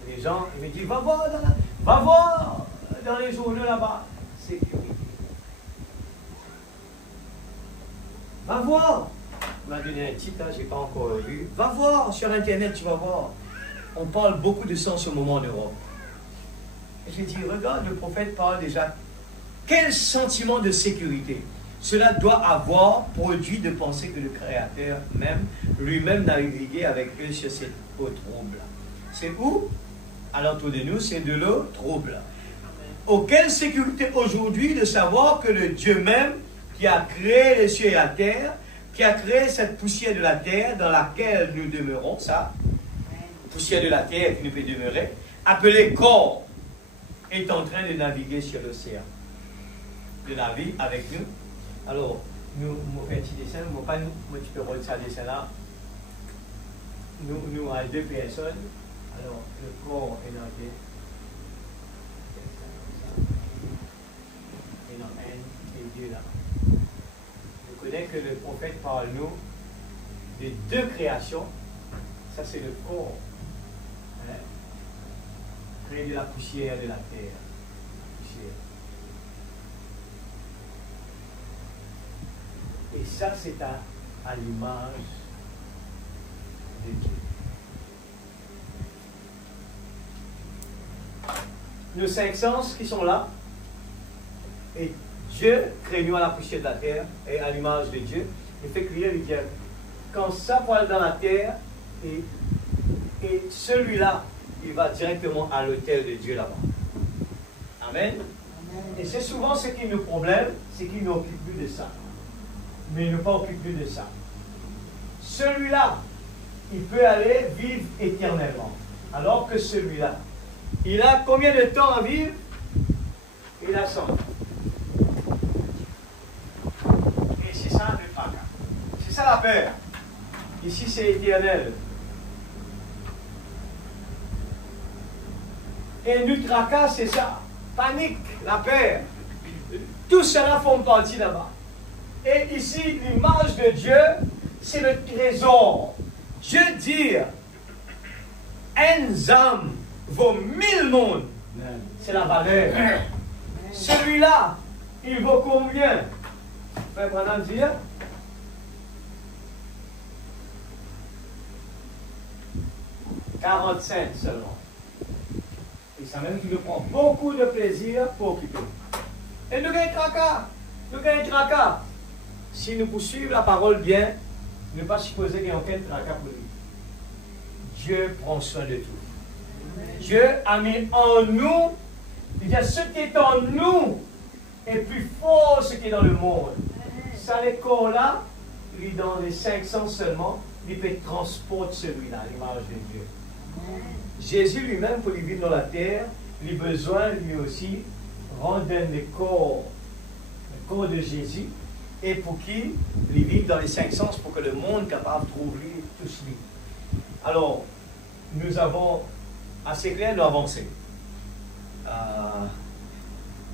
Les gens, ils me disent, va voir dans les journaux là-bas. Sécurité. Va voir. Il m'a donné un titre, je n'ai pas encore vu. Va voir sur Internet, tu vas voir. On parle beaucoup de ça en ce moment en Europe. Et j'ai dit, regarde, le prophète parle déjà. Quel sentiment de sécurité cela doit avoir produit de penser que le Créateur même, lui-même naviguait avec eux sur cette eau trouble. C'est où? À l'entour de nous, c'est de l'eau trouble. Oh, quelle sécurité aujourd'hui de savoir que le Dieu même qui a créé les cieux et la terre, qui a créé cette poussière de la terre dans laquelle nous demeurons, ça, poussière de la terre qui nous fait demeurer, appelée corps, est en train de naviguer sur l'océan de la vie avec nous. Alors, nous faisons un petit dessin, moi tu peux rendre ça dessin là. Nous avons deux personnes. Alors, le corps est dans le et dans un et Dieu là. Vous connaissez que le prophète parle nous des deux créations. Ça c'est le corps. Hein? Créé de la poussière de la terre. Poussière. Et ça, c'est à l'image de Dieu. Nos cinq sens qui sont là, et Dieu crée nous à la poussière de la terre, et à l'image de Dieu, il fait crier le diable. Quand ça va dans la terre, et celui-là, il va directement à l'autel de Dieu là-bas. Amen. Et c'est souvent ce qui nous problème, c'est qu'il ne occupe plus de ça. Mais il ne pas occupe plus de ça. Celui-là, il peut aller vivre éternellement. Alors que celui-là, Il a combien de temps à vivre? Il a 100 ans. Et c'est ça le tracas. C'est ça la peur. Ici, c'est éternel. Et le tracas, c'est ça. Panique, la peur. Tout cela font partie là-bas. Et ici, l'image de Dieu, c'est le trésor. Dieu dit, un âme vaut 1000 mondes. C'est la valeur. Celui-là, il vaut combien? Frère Branham dit, 45 seulement. Et ça même qu'il prend beaucoup de plaisir pour occuper. Et nous gagnons tracas. Nous gagnons tracas. Si nous poursuivons la parole bien, ne pas supposer qu'il n'y a aucun tracas pour lui. Dieu prend soin de tout. Dieu a mis en nous, il y a ce qui est en nous est plus fort que ce qui est dans le monde. Ça, les corps-là, lui, dans les 500 seulement, il peut transporter celui-là, l'image de Dieu. Jésus lui-même, pour lui vivre dans la terre, il a besoin, lui aussi, rendre le corps de Jésus, et pour qu'il vive dans les 5 sens, pour que le monde soit capable de trouver tout cela. Alors, nous avons assez clair de avancer.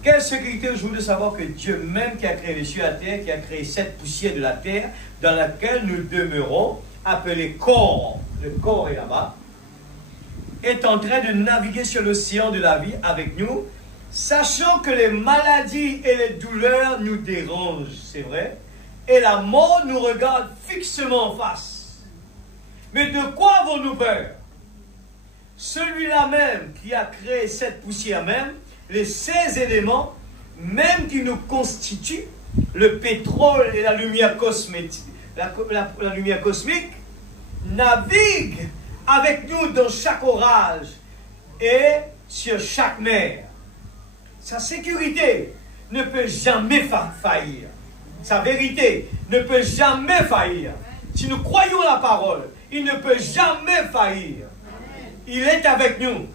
Quelle sécurité aujourd'hui de savoir que Dieu même qui a créé les cieux et la terre, qui a créé cette poussière de la terre, dans laquelle nous demeurons, appelé corps, le corps est là-bas, est en train de naviguer sur l'océan de la vie avec nous, sachant que les maladies et les douleurs nous dérangent, c'est vrai, et la mort nous regarde fixement en face. Mais de quoi avons-nous peur? Celui-là même qui a créé cette poussière même, les 16 éléments, même qui nous constituent, le pétrole et la lumière cosmique, la lumière cosmique, navigue avec nous dans chaque orage et sur chaque mer. Sa sécurité ne peut jamais faillir. Sa vérité ne peut jamais faillir. Si nous croyons la parole, il ne peut jamais faillir. Il est avec nous.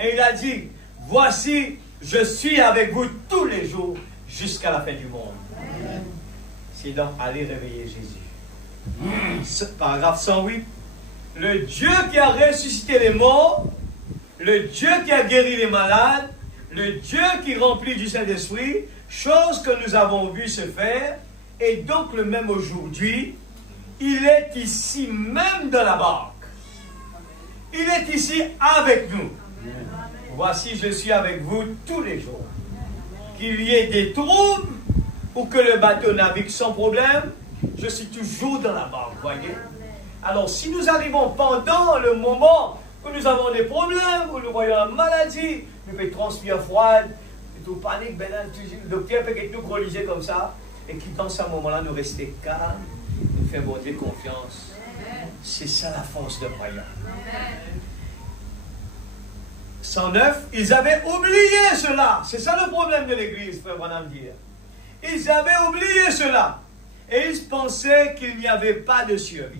Et il a dit, voici, je suis avec vous tous les jours jusqu'à la fin du monde. C'est donc aller réveiller Jésus. Paragraphe 108. Le Dieu qui a ressuscité les morts, le Dieu qui a guéri les malades, le Dieu qui remplit du Saint-Esprit, chose que nous avons vu se faire, et donc le même aujourd'hui, il est ici même dans la barque. Il est ici avec nous. Voici, je suis avec vous tous les jours. Qu'il y ait des troubles ou que le bateau navigue sans problème, je suis toujours dans la barque, voyez. Alors, si nous arrivons pendant le moment où nous avons des problèmes, où nous voyons la maladie, nous pouvons transpirer froide, et tout panique, ben là, le docteur peut nous religer comme ça, et qui dans ce moment-là nous rester calmes, nous faire bon Dieu confiance. C'est ça la force de croyant. 109, ils avaient oublié cela. C'est ça le problème de l'Église, frère Branham dit. Ils avaient oublié cela. Et ils pensaient qu'il n'y avait pas de survie.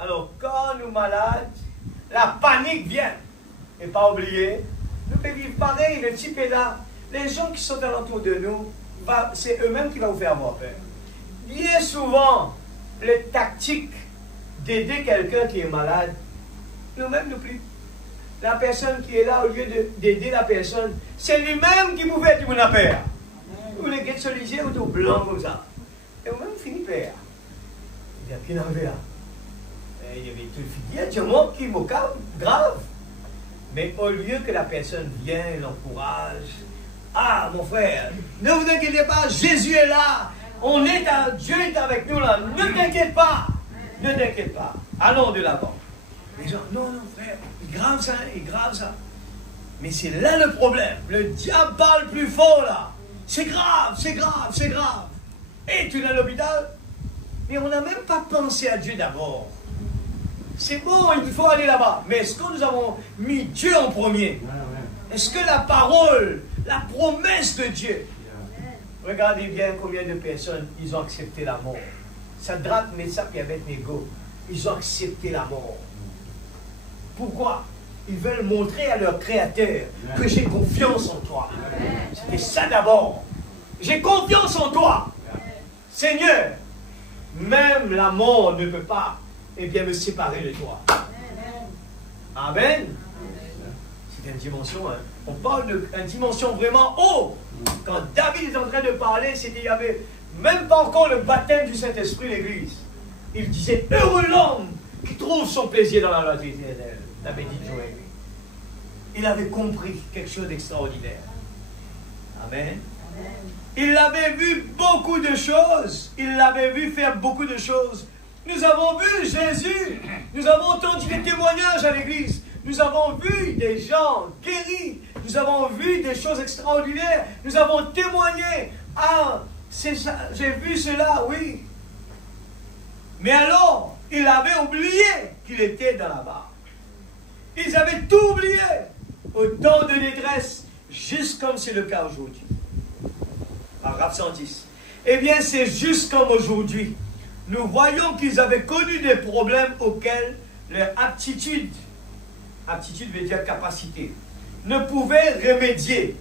Alors, quand nous malades, la panique vient. Et pas oublier, nous pouvons vivre pareil, le type est là. Les gens qui sont alentour de nous, c'est eux-mêmes qui vont vous faire avoir peur. Bien souvent, les tactiques d'aider quelqu'un qui est malade, nous-mêmes nous plus. La personne qui est là, au lieu d'aider la personne, c'est lui-même qui vous fait du bon affaire. Vous les guettez sur les yeux ou tout blanc comme ça. Et vous-même finissez père. Il y a qui n'avait là. Il y avait tout le fini, tu montres qui est grave. Mais au lieu que la personne vienne, l'encourage, ah mon frère, ne vous inquiétez pas, Jésus est là. On est à, Dieu est avec nous là. Ne t'inquiète pas. Ne t'inquiète pas. Allons de l'avant. Les gens, non, non, frère, il grave ça, il grave ça. Mais c'est là le problème. Le diable parle plus fort là. C'est grave, c'est grave, c'est grave. Et tu es à l'hôpital. Mais on n'a même pas pensé à Dieu d'abord. C'est bon, il faut aller là-bas. Mais est-ce que nous avons mis Dieu en premier? Est-ce que la parole, la promesse de Dieu, regardez bien combien de personnes ils ont accepté la mort. Sadrach, Meshach et Abednego, ils ont accepté la mort. Pourquoi? Ils veulent montrer à leur Créateur que j'ai confiance en toi. C'était ça d'abord. J'ai confiance en toi. Seigneur, même la mort ne peut pas me séparer de toi. Amen. C'est une dimension, hein. On parle d'une dimension vraiment haute. Quand David est en train de parler, il n'y avait même pas encore le baptême du Saint-Esprit, l'Église. Il disait, heureux l'homme qui trouve son plaisir dans la loi éternelle. David dit Joël. Il avait compris quelque chose d'extraordinaire. Amen. Il avait vu beaucoup de choses. Il l'avait vu faire beaucoup de choses. Nous avons vu Jésus. Nous avons entendu des témoignages à l'église. Nous avons vu des gens guéris. Nous avons vu des choses extraordinaires. Nous avons témoigné. Ah, c'est ça, j'ai vu cela, oui. Mais alors, il avait oublié qu'il était dans la barque. Ils avaient tout oublié. Autant de détresse, juste comme c'est le cas aujourd'hui. Paragraphe 110. Eh bien, c'est juste comme aujourd'hui. Nous voyons qu'ils avaient connu des problèmes auxquels leur aptitude veut dire capacité, ne pouvait remédier.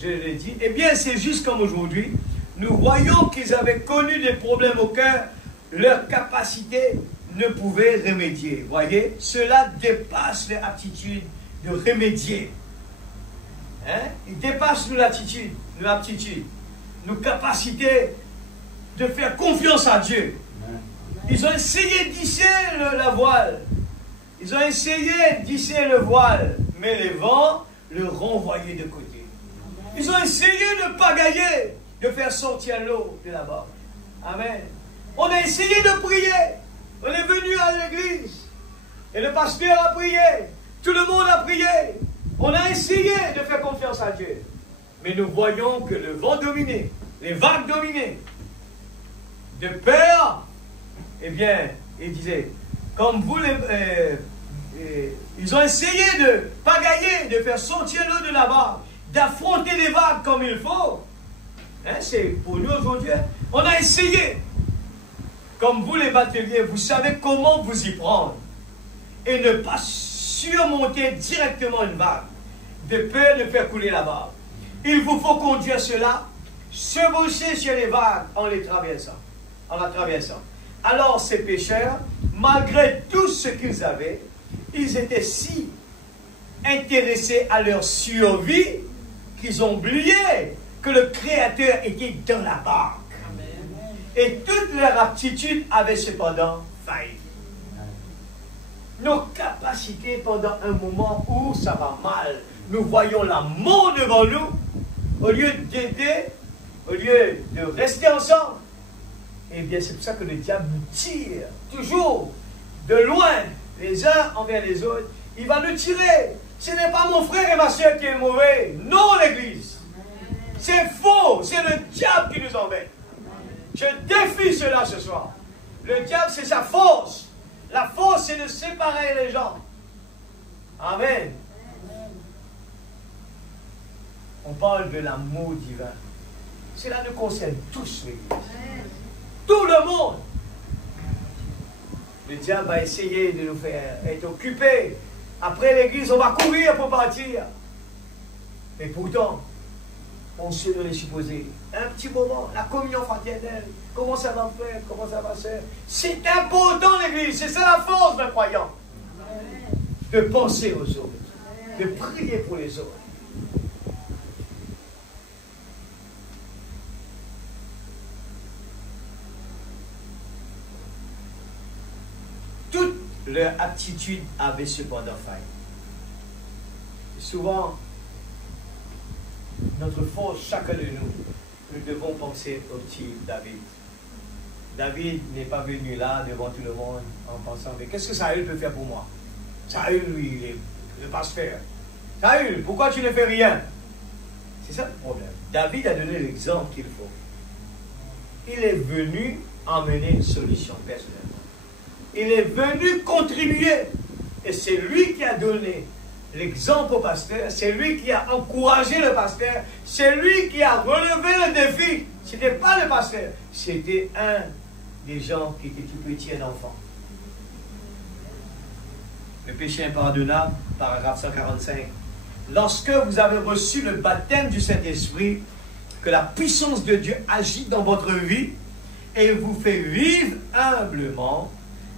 Je l'ai dit. Eh bien, c'est juste comme aujourd'hui. Nous voyons qu'ils avaient connu des problèmes auxquels leur capacité ne pouvait remédier. Voyez, cela dépasse leur aptitude de remédier. Hein? Il dépasse nos aptitudes, nos capacités de faire confiance à Dieu. Ils ont essayé d'hisser la voile. Ils ont essayé d'hisser le voile, mais les vents le renvoyaient de côté. Ils ont essayé de pagayer, de faire sortir l'eau de la barque. Amen. On a essayé de prier. On est venu à l'église. Et le pasteur a prié. Tout le monde a prié. On a essayé de faire confiance à Dieu. Mais nous voyons que le vent dominait, les vagues dominaient. De peur, eh bien, il disait, comme vous ils ont essayé de pagayer, de faire sortir l'eau de la barque, d'affronter les vagues comme il faut. Hein, c'est pour nous aujourd'hui. Hein. On a essayé. Comme vous les bateliers, vous savez comment vous y prendre. Et ne pas surmonter directement une vague, de peur de faire couler la barque. Il vous faut conduire cela, se boucher sur les vagues en les traversant. Alors ces pêcheurs, malgré tout ce qu'ils avaient, ils étaient si intéressés à leur survie qu'ils ont oublié que le Créateur était dans la barque. Et toute leur aptitude avait cependant failli. Nos capacités pendant un moment où ça va mal, nous voyons la mort devant nous, au lieu d'aider, au lieu de rester ensemble, eh bien c'est pour ça que le diable nous tire toujours de loin, les uns envers les autres. Il va nous tirer. Ce n'est pas mon frère et ma soeur qui est mauvais. Non, l'Église. C'est faux. C'est le diable qui nous embête. Je défie cela ce soir. Le diable, c'est sa force. La force, c'est de séparer les gens. Amen. On parle de l'amour divin. Cela nous concerne tous, l'Église. Tout le monde. Le diable va essayer de nous faire être occupés. Après l'église, on va courir pour partir. Mais pourtant, on se doit les supposer. Un petit moment, la communion fraternelle. Comment ça va faire? Comment ça va se faire? C'est important l'église. C'est ça la force d'un croyant. De penser aux autres. De prier pour les autres. Toute leur aptitude avait cependant failli. Et souvent, notre force, chacun de nous devons penser au petit David. David n'est pas venu là devant tout le monde en pensant, mais qu'est-ce que Saül peut faire pour moi? Saül, lui, il est le pasteur. Saül, pourquoi tu ne fais rien? C'est ça le problème. David a donné l'exemple qu'il faut. Il est venu emmener une solution personnelle. Il est venu contribuer. Et c'est lui qui a donné l'exemple au pasteur. C'est lui qui a encouragé le pasteur. C'est lui qui a relevé le défi. Ce n'était pas le pasteur. C'était un des gens qui était tout petit, un enfant. Le péché impardonnable, paragraphe 145. Lorsque vous avez reçu le baptême du Saint-Esprit, que la puissance de Dieu agit dans votre vie et vous fait vivre humblement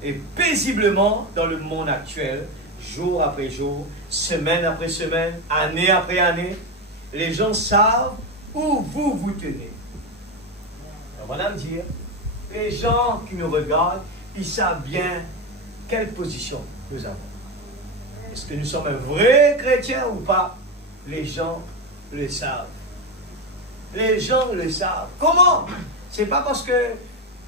et paisiblement dans le monde actuel, jour après jour, semaine après semaine, année après année, les gens savent où vous vous tenez. Alors voilà me dire, les gens qui nous regardent, ils savent bien quelle position nous avons. Est-ce que nous sommes un vrai chrétien ou pas? Les gens le savent. Les gens le savent. Comment? C'est pas parce que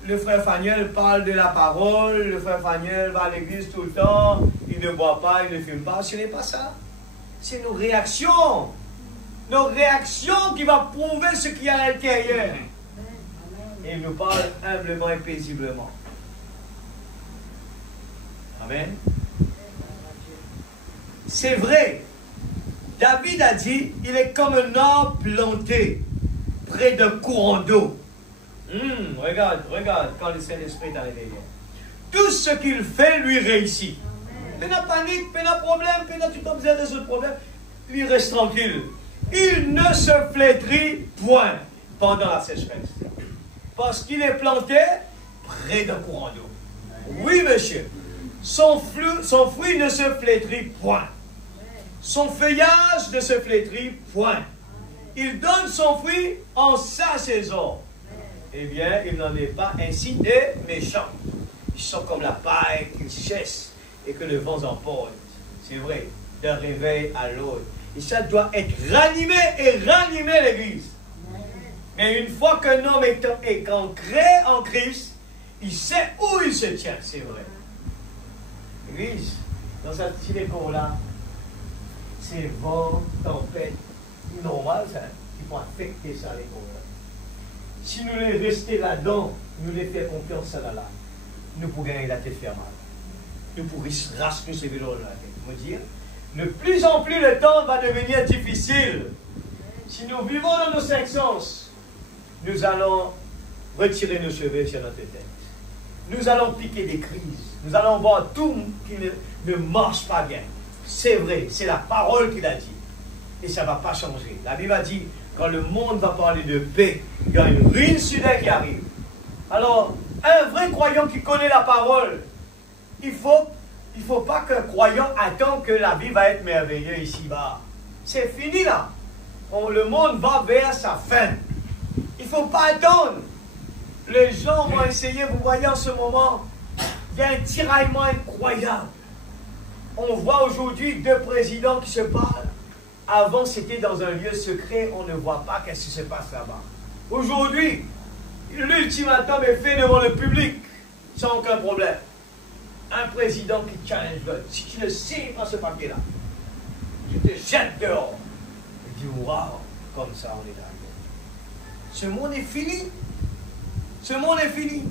le frère Faniel parle de la parole, le frère Faniel va à l'église tout le temps, il ne boit pas, il ne fume pas. Ce n'est pas ça. C'est nos réactions. Nos réactions qui vont prouver ce qu'il y a à l'intérieur. Et il nous parle humblement et paisiblement. Amen. C'est vrai. David a dit, il est comme un arbre planté près d'un courant d'eau. Regarde, quand le Saint-Esprit est arrivé. Tout ce qu'il fait lui réussit. Pas de panique, pas de problème, pas de besoin de ce problème. Il reste tranquille. Il ne se flétrit point pendant la sécheresse. Parce qu'il est planté près d'un courant d'eau. Oui, monsieur. Son fruit ne se flétrit point. Son feuillage ne se flétrit point. Il donne son fruit en sa saison. Eh bien, il n'en est pas ainsi des méchants. Ils sont comme la paille qu'ils chassent et que le vent emporte. C'est vrai, d'un réveil à l'autre. Et ça doit être ranimé et ranimer l'Église. Mais une fois qu'un homme est ancré en Christ, il sait où il se tient, c'est vrai. L'Église, dans cette petite école-là, c'est vent, tempête, normal ça, qui vont affecter ça l'école-là. Si nous les rester là-dedans, nous les faire confiance à là, nous pourrions gagner la tête faire mal. Nous pourrions rasper ce vélo là. Me dire, de plus en plus le temps va devenir difficile. Si nous vivons dans nos cinq sens, nous allons retirer nos cheveux sur notre tête. Nous allons piquer des crises. Nous allons voir tout qui ne marche pas bien. C'est vrai, c'est la parole qu'il a dit. Et ça ne va pas changer. La Bible a dit, quand le monde va parler de paix, il y a une ruine soudaine qui arrive. Alors, un vrai croyant qui connaît la parole, il ne faut pas qu'un croyant attend que la vie va être merveilleuse ici-bas. C'est fini là. Le monde va vers sa fin. Il ne faut pas attendre. Les gens vont essayer, vous voyez en ce moment, il y a un tiraillement incroyable. On voit aujourd'hui deux présidents qui se parlent. Avant, c'était dans un lieu secret, on ne voit pas qu'est-ce qui se passe là-bas. Aujourd'hui, l'ultimatum est fait devant le public, sans aucun problème. Un président qui challenge l'autre. Si tu ne signes pas ce papier-là, je te jette dehors. Il dit, waouh, comme ça on est arrivé. Ce monde est fini. Ce monde est fini.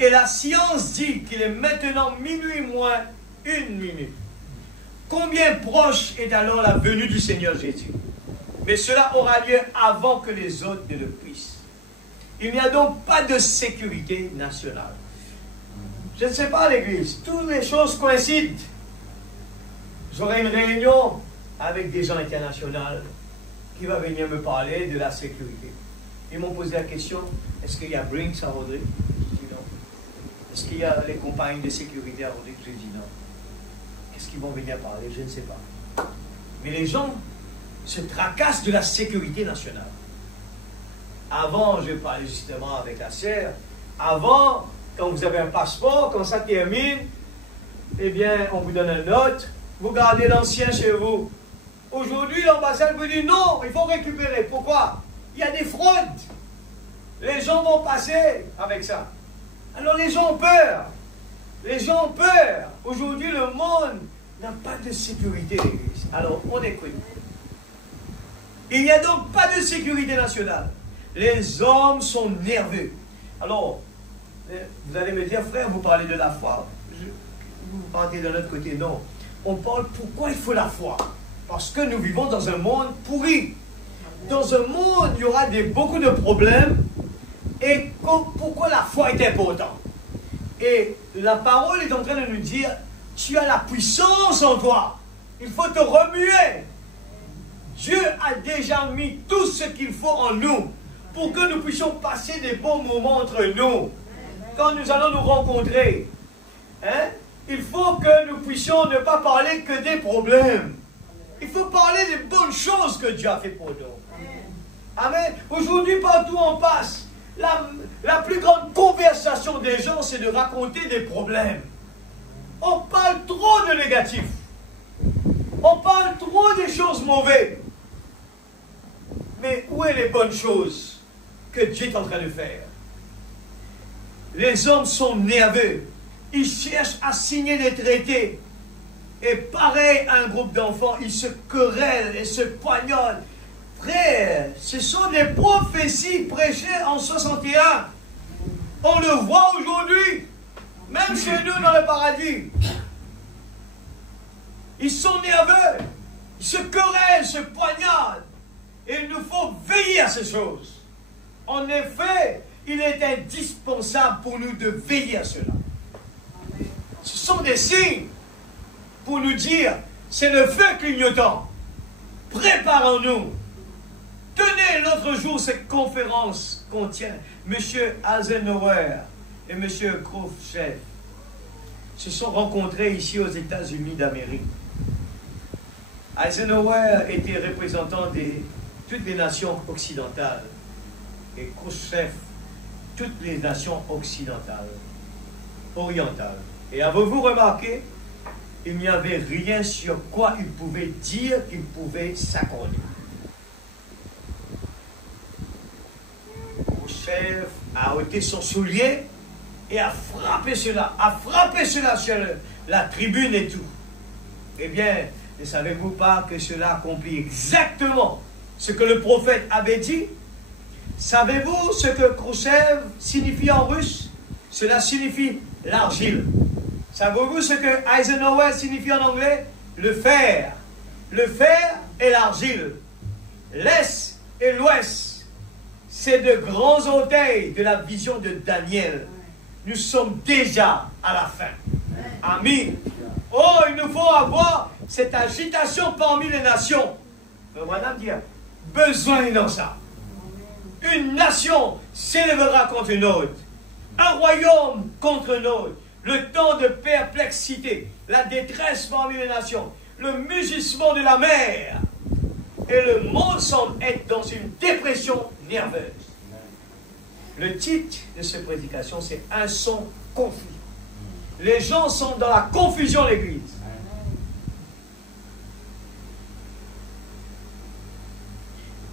Et la science dit qu'il est maintenant minuit moins 1 minute. Combien proche est alors la venue du Seigneur Jésus? Mais cela aura lieu avant que les autres ne le puissent. Il n'y a donc pas de sécurité nationale. Je ne sais pas l'Église, toutes les choses coïncident. J'aurai une réunion avec des gens internationaux qui vont venir me parler de la sécurité. Ils m'ont posé la question, est-ce qu'il y a Brinks à Rodrigue? Je dis non. Est-ce qu'il y a les compagnies de sécurité à Rodrigue? Je dis non. Qu'est-ce qu'ils vont venir parler? Je ne sais pas. Mais les gens se tracassent de la sécurité nationale. Avant, je parlais justement avec la sœur, avant, quand vous avez un passeport, quand ça termine, eh bien, on vous donne un autre, vous gardez l'ancien chez vous. Aujourd'hui, l'ambassade vous dit non, il faut récupérer. Pourquoi? Il y a des fraudes. Les gens vont passer avec ça. Alors les gens ont peur. Les gens ont peur. Aujourd'hui, le monde n'a pas de sécurité, l'Église. Alors, on écoute. Il n'y a donc pas de sécurité nationale. Les hommes sont nerveux. Alors, vous allez me dire, frère, vous parlez de la foi. Vous partez de l'autre côté. Non. On parle pourquoi il faut la foi. Parce que nous vivons dans un monde pourri. Dans un monde, il y aura beaucoup de problèmes. Et pourquoi la foi est importante? Et la parole est en train de nous dire, tu as la puissance en toi. Il faut te remuer. Dieu a déjà mis tout ce qu'il faut en nous pour que nous puissions passer des bons moments entre nous. Quand nous allons nous rencontrer, hein, il faut que nous puissions ne pas parler que des problèmes. Il faut parler des bonnes choses que Dieu a fait pour nous. Amen. Aujourd'hui, partout où on passe, la plus grande conversation des gens, c'est de raconter des problèmes. On parle trop de négatif. On parle trop des choses mauvaises. Mais où est les bonnes choses que Dieu est en train de faire? Les hommes sont nerveux. Ils cherchent à signer des traités. Et pareil à un groupe d'enfants, ils se querellent et se poignardent. Frère, ce sont des prophéties prêchées en 61. On le voit aujourd'hui, même chez nous dans le paradis. Ils sont nerveux, ils se querellent, se poignardent. Et il nous faut veiller à ces choses. En effet, il est indispensable pour nous de veiller à cela. Ce sont des signes pour nous dire, c'est le feu clignotant. Préparons-nous. Tenez, l'autre jour, cette conférence contient M. Eisenhower et M. Khrouchtchev se sont rencontrés ici aux États-Unis d'Amérique. Eisenhower était représentant de toutes les nations occidentales et Khrouchtchev, toutes les nations occidentales, orientales. Et avez-vous remarqué, il n'y avait rien sur quoi ils pouvaient dire qu'ils pouvaient s'accorder. Khrouchtchev a ôté son soulier et a frappé cela sur la tribune et tout. Eh bien, ne savez-vous pas que cela accomplit exactement ce que le prophète avait dit? Savez-vous ce que Khrouchtchev signifie en russe? Cela signifie l'argile. Savez-vous ce que Eisenhower signifie en anglais? Le fer. Le fer et l'argile. L'Est et l'Ouest. C'est de grands orteils de la vision de Daniel. Nous sommes déjà à la fin. Amen. Oh, il nous faut avoir cette agitation parmi les nations. Madame dit, besoin dans ça. Une nation s'élèvera contre une autre. Un royaume contre un autre. Le temps de perplexité, la détresse parmi les nations, le mugissement de la mer. Et le monde semble être dans une dépression nerveuse. Le titre de cette prédication, c'est un son confus. Les gens sont dans la confusion de l'Église.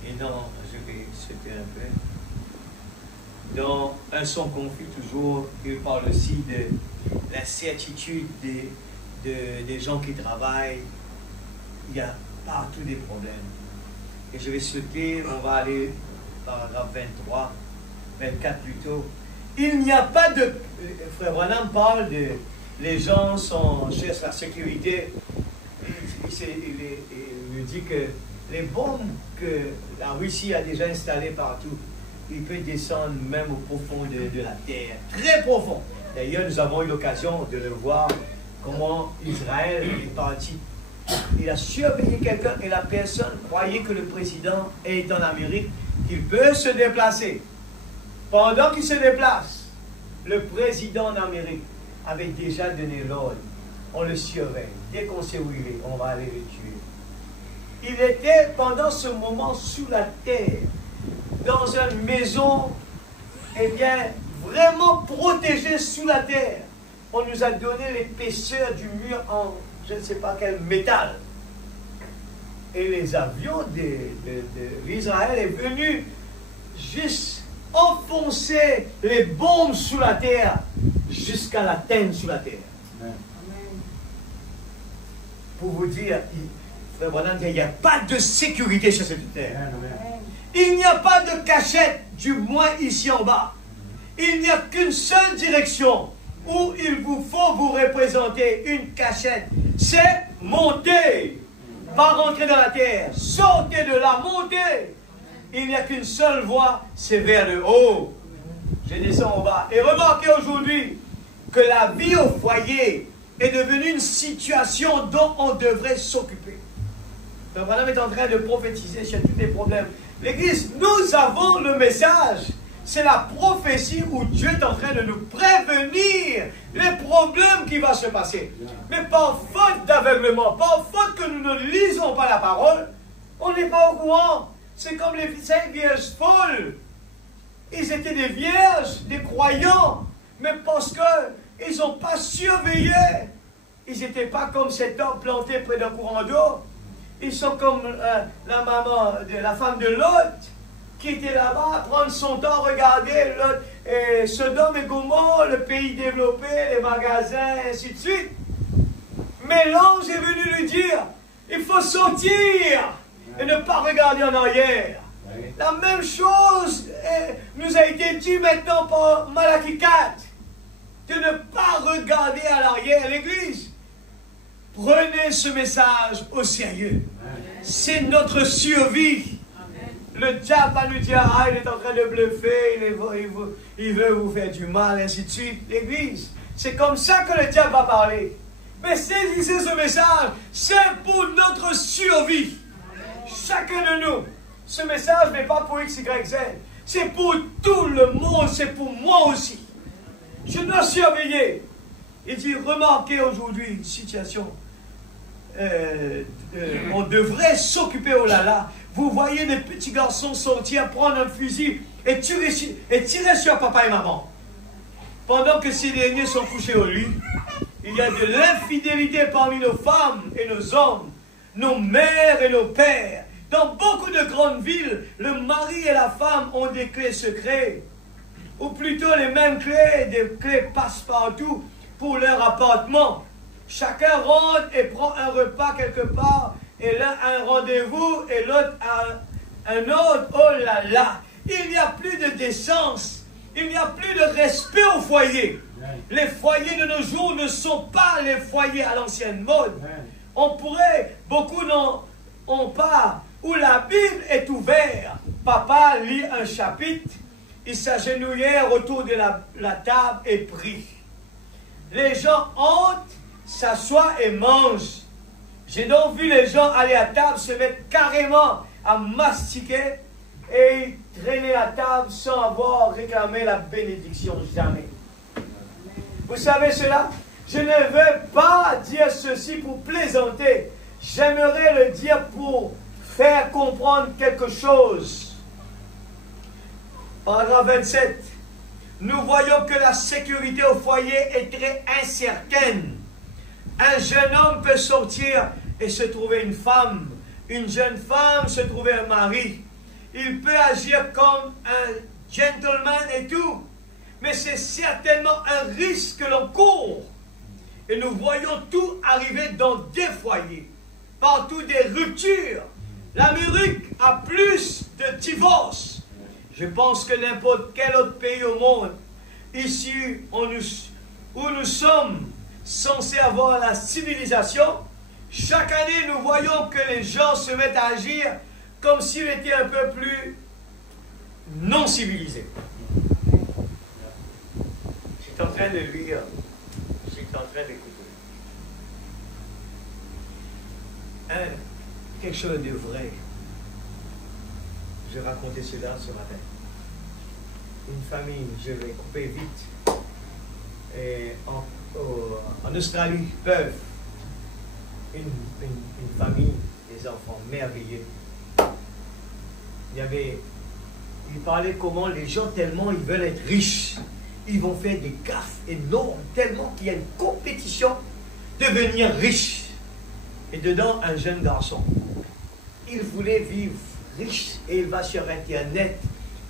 Et non, je vais sauter un peu. Dans un son confus, toujours, il parle aussi de l'incertitude des gens qui travaillent. Il y a partout des problèmes. Et je vais sauter, on va aller paragraphe 23, 24 plutôt. Il n'y a pas de... Frère Branham parle de... Les gens cherchent la sécurité. Il nous dit que les bombes que la Russie a déjà installées partout, il peut descendre même au profond de la terre, très profond. D'ailleurs, nous avons eu l'occasion de le voir, comment Israël est parti. Il a surveillé quelqu'un et la personne croyait que le président est en Amérique, qu'il peut se déplacer. Pendant qu'il se déplace, le président en Amérique avait déjà donné l'ordre. On le surveille. Dès qu'on sait où il est, on va aller le tuer. Il était pendant ce moment sous la terre, dans une maison, eh bien, vraiment protégée sous la terre. On nous a donné l'épaisseur du mur en je ne sais pas quel métal. Et les avions d'Israël est venu juste enfoncer les bombes sous la terre jusqu'à l'atteindre sous la terre. Amen. Pour vous dire, frère Branham, il n'y a pas de sécurité sur cette terre. Amen. Il n'y a pas de cachette, du moins ici en bas. Il n'y a qu'une seule direction où il vous faut vous représenter une cachette. C'est monter. Pas rentrer dans la terre. Sortez de là, montez. Il n'y a qu'une seule voie, c'est vers le haut. Je descends en bas. Et remarquez aujourd'hui, que la vie au foyer est devenue une situation dont on devrait s'occuper. Le Branham est en train de prophétiser sur tous les problèmes. L'Église, nous avons le message. C'est la prophétie où Dieu est en train de nous prévenir les problèmes qui vont se passer. Mais par faute d'aveuglement, par faute que nous ne lisons pas la parole, on n'est pas au courant. C'est comme les 5 vierges folles. Ils étaient des vierges, des croyants, mais parce qu'ils n'ont pas surveillé. Ils n'étaient pas comme cet homme planté près d'un courant d'eau. Ils sont comme la maman, la femme de Lot, qui était là-bas, prendre son temps, regarder Lot, Sodome et Gomorrhe, le pays développé, les magasins, ainsi de suite. Mais l'ange est venu lui dire, il faut sortir et ne pas regarder en arrière. La même chose nous a été dit maintenant par Malachie 4, de ne pas regarder à l'arrière l'Église. Prenez ce message au sérieux. C'est notre survie. Le diable va nous dire, ah, il est en train de bluffer, il veut vous faire du mal, ainsi de suite. L'Église, c'est comme ça que le diable va parler. Mais saisissez ce message, c'est pour notre survie. Chacun de nous. Ce message n'est pas pour X, Y, Z. C'est pour tout le monde, c'est pour moi aussi. Je dois surveiller. Il dit, remarquez aujourd'hui une situation. On devrait s'occuper, oh là là. Vous voyez des petits garçons sortir, prendre un fusil et tirer sur papa et maman. Pendant que ces derniers sont couchés au lit, il y a de l'infidélité parmi nos femmes et nos hommes, nos mères et nos pères. Dans beaucoup de grandes villes, le mari et la femme ont des clés secrètes, ou plutôt les mêmes clés, des clés passe-partout pour leur appartement. Chacun rentre et prend un repas quelque part, et l'un a un rendez-vous et l'autre a un autre. Oh là là, il n'y a plus de décence, il n'y a plus de respect au foyer. Les foyers de nos jours ne sont pas les foyers à l'ancienne mode. On pourrait, beaucoup n'en ont pas, où la Bible est ouverte. Papa lit un chapitre, il s'agenouillait autour de la table et prie. Les gens entrent, s'assoient et mangent. J'ai donc vu les gens aller à table, se mettre carrément à mastiquer et traîner la table sans avoir réclamé la bénédiction. Jamais. Vous savez cela? Je ne veux pas dire ceci pour plaisanter. J'aimerais le dire pour faire comprendre quelque chose. Paragraphe 27. Nous voyons que la sécurité au foyer est très incertaine. Un jeune homme peut sortir et se trouver une femme. Une jeune femme se trouver un mari. Il peut agir comme un gentleman et tout. Mais c'est certainement un risque que l'on court. Et nous voyons tout arriver dans des foyers. Partout des ruptures. L'Amérique a plus de divorces. Je pense que n'importe quel autre pays au monde, ici où nous sommes censés avoir la civilisation, chaque année nous voyons que les gens se mettent à agir comme s'ils étaient un peu plus non civilisés. Je suis en train de lire, je suis en train d'écouter. Quelque chose de vrai. Je racontais cela ce matin. Une famille, je vais couper vite, et en Australie, peuvent, une famille, des enfants merveilleux. Il parlait comment les gens, tellement ils veulent être riches, ils vont faire des gaffes énormes, tellement qu'il y a une compétition de devenir riche. Et dedans, un jeune garçon, il voulait vivre riche et il va sur Internet,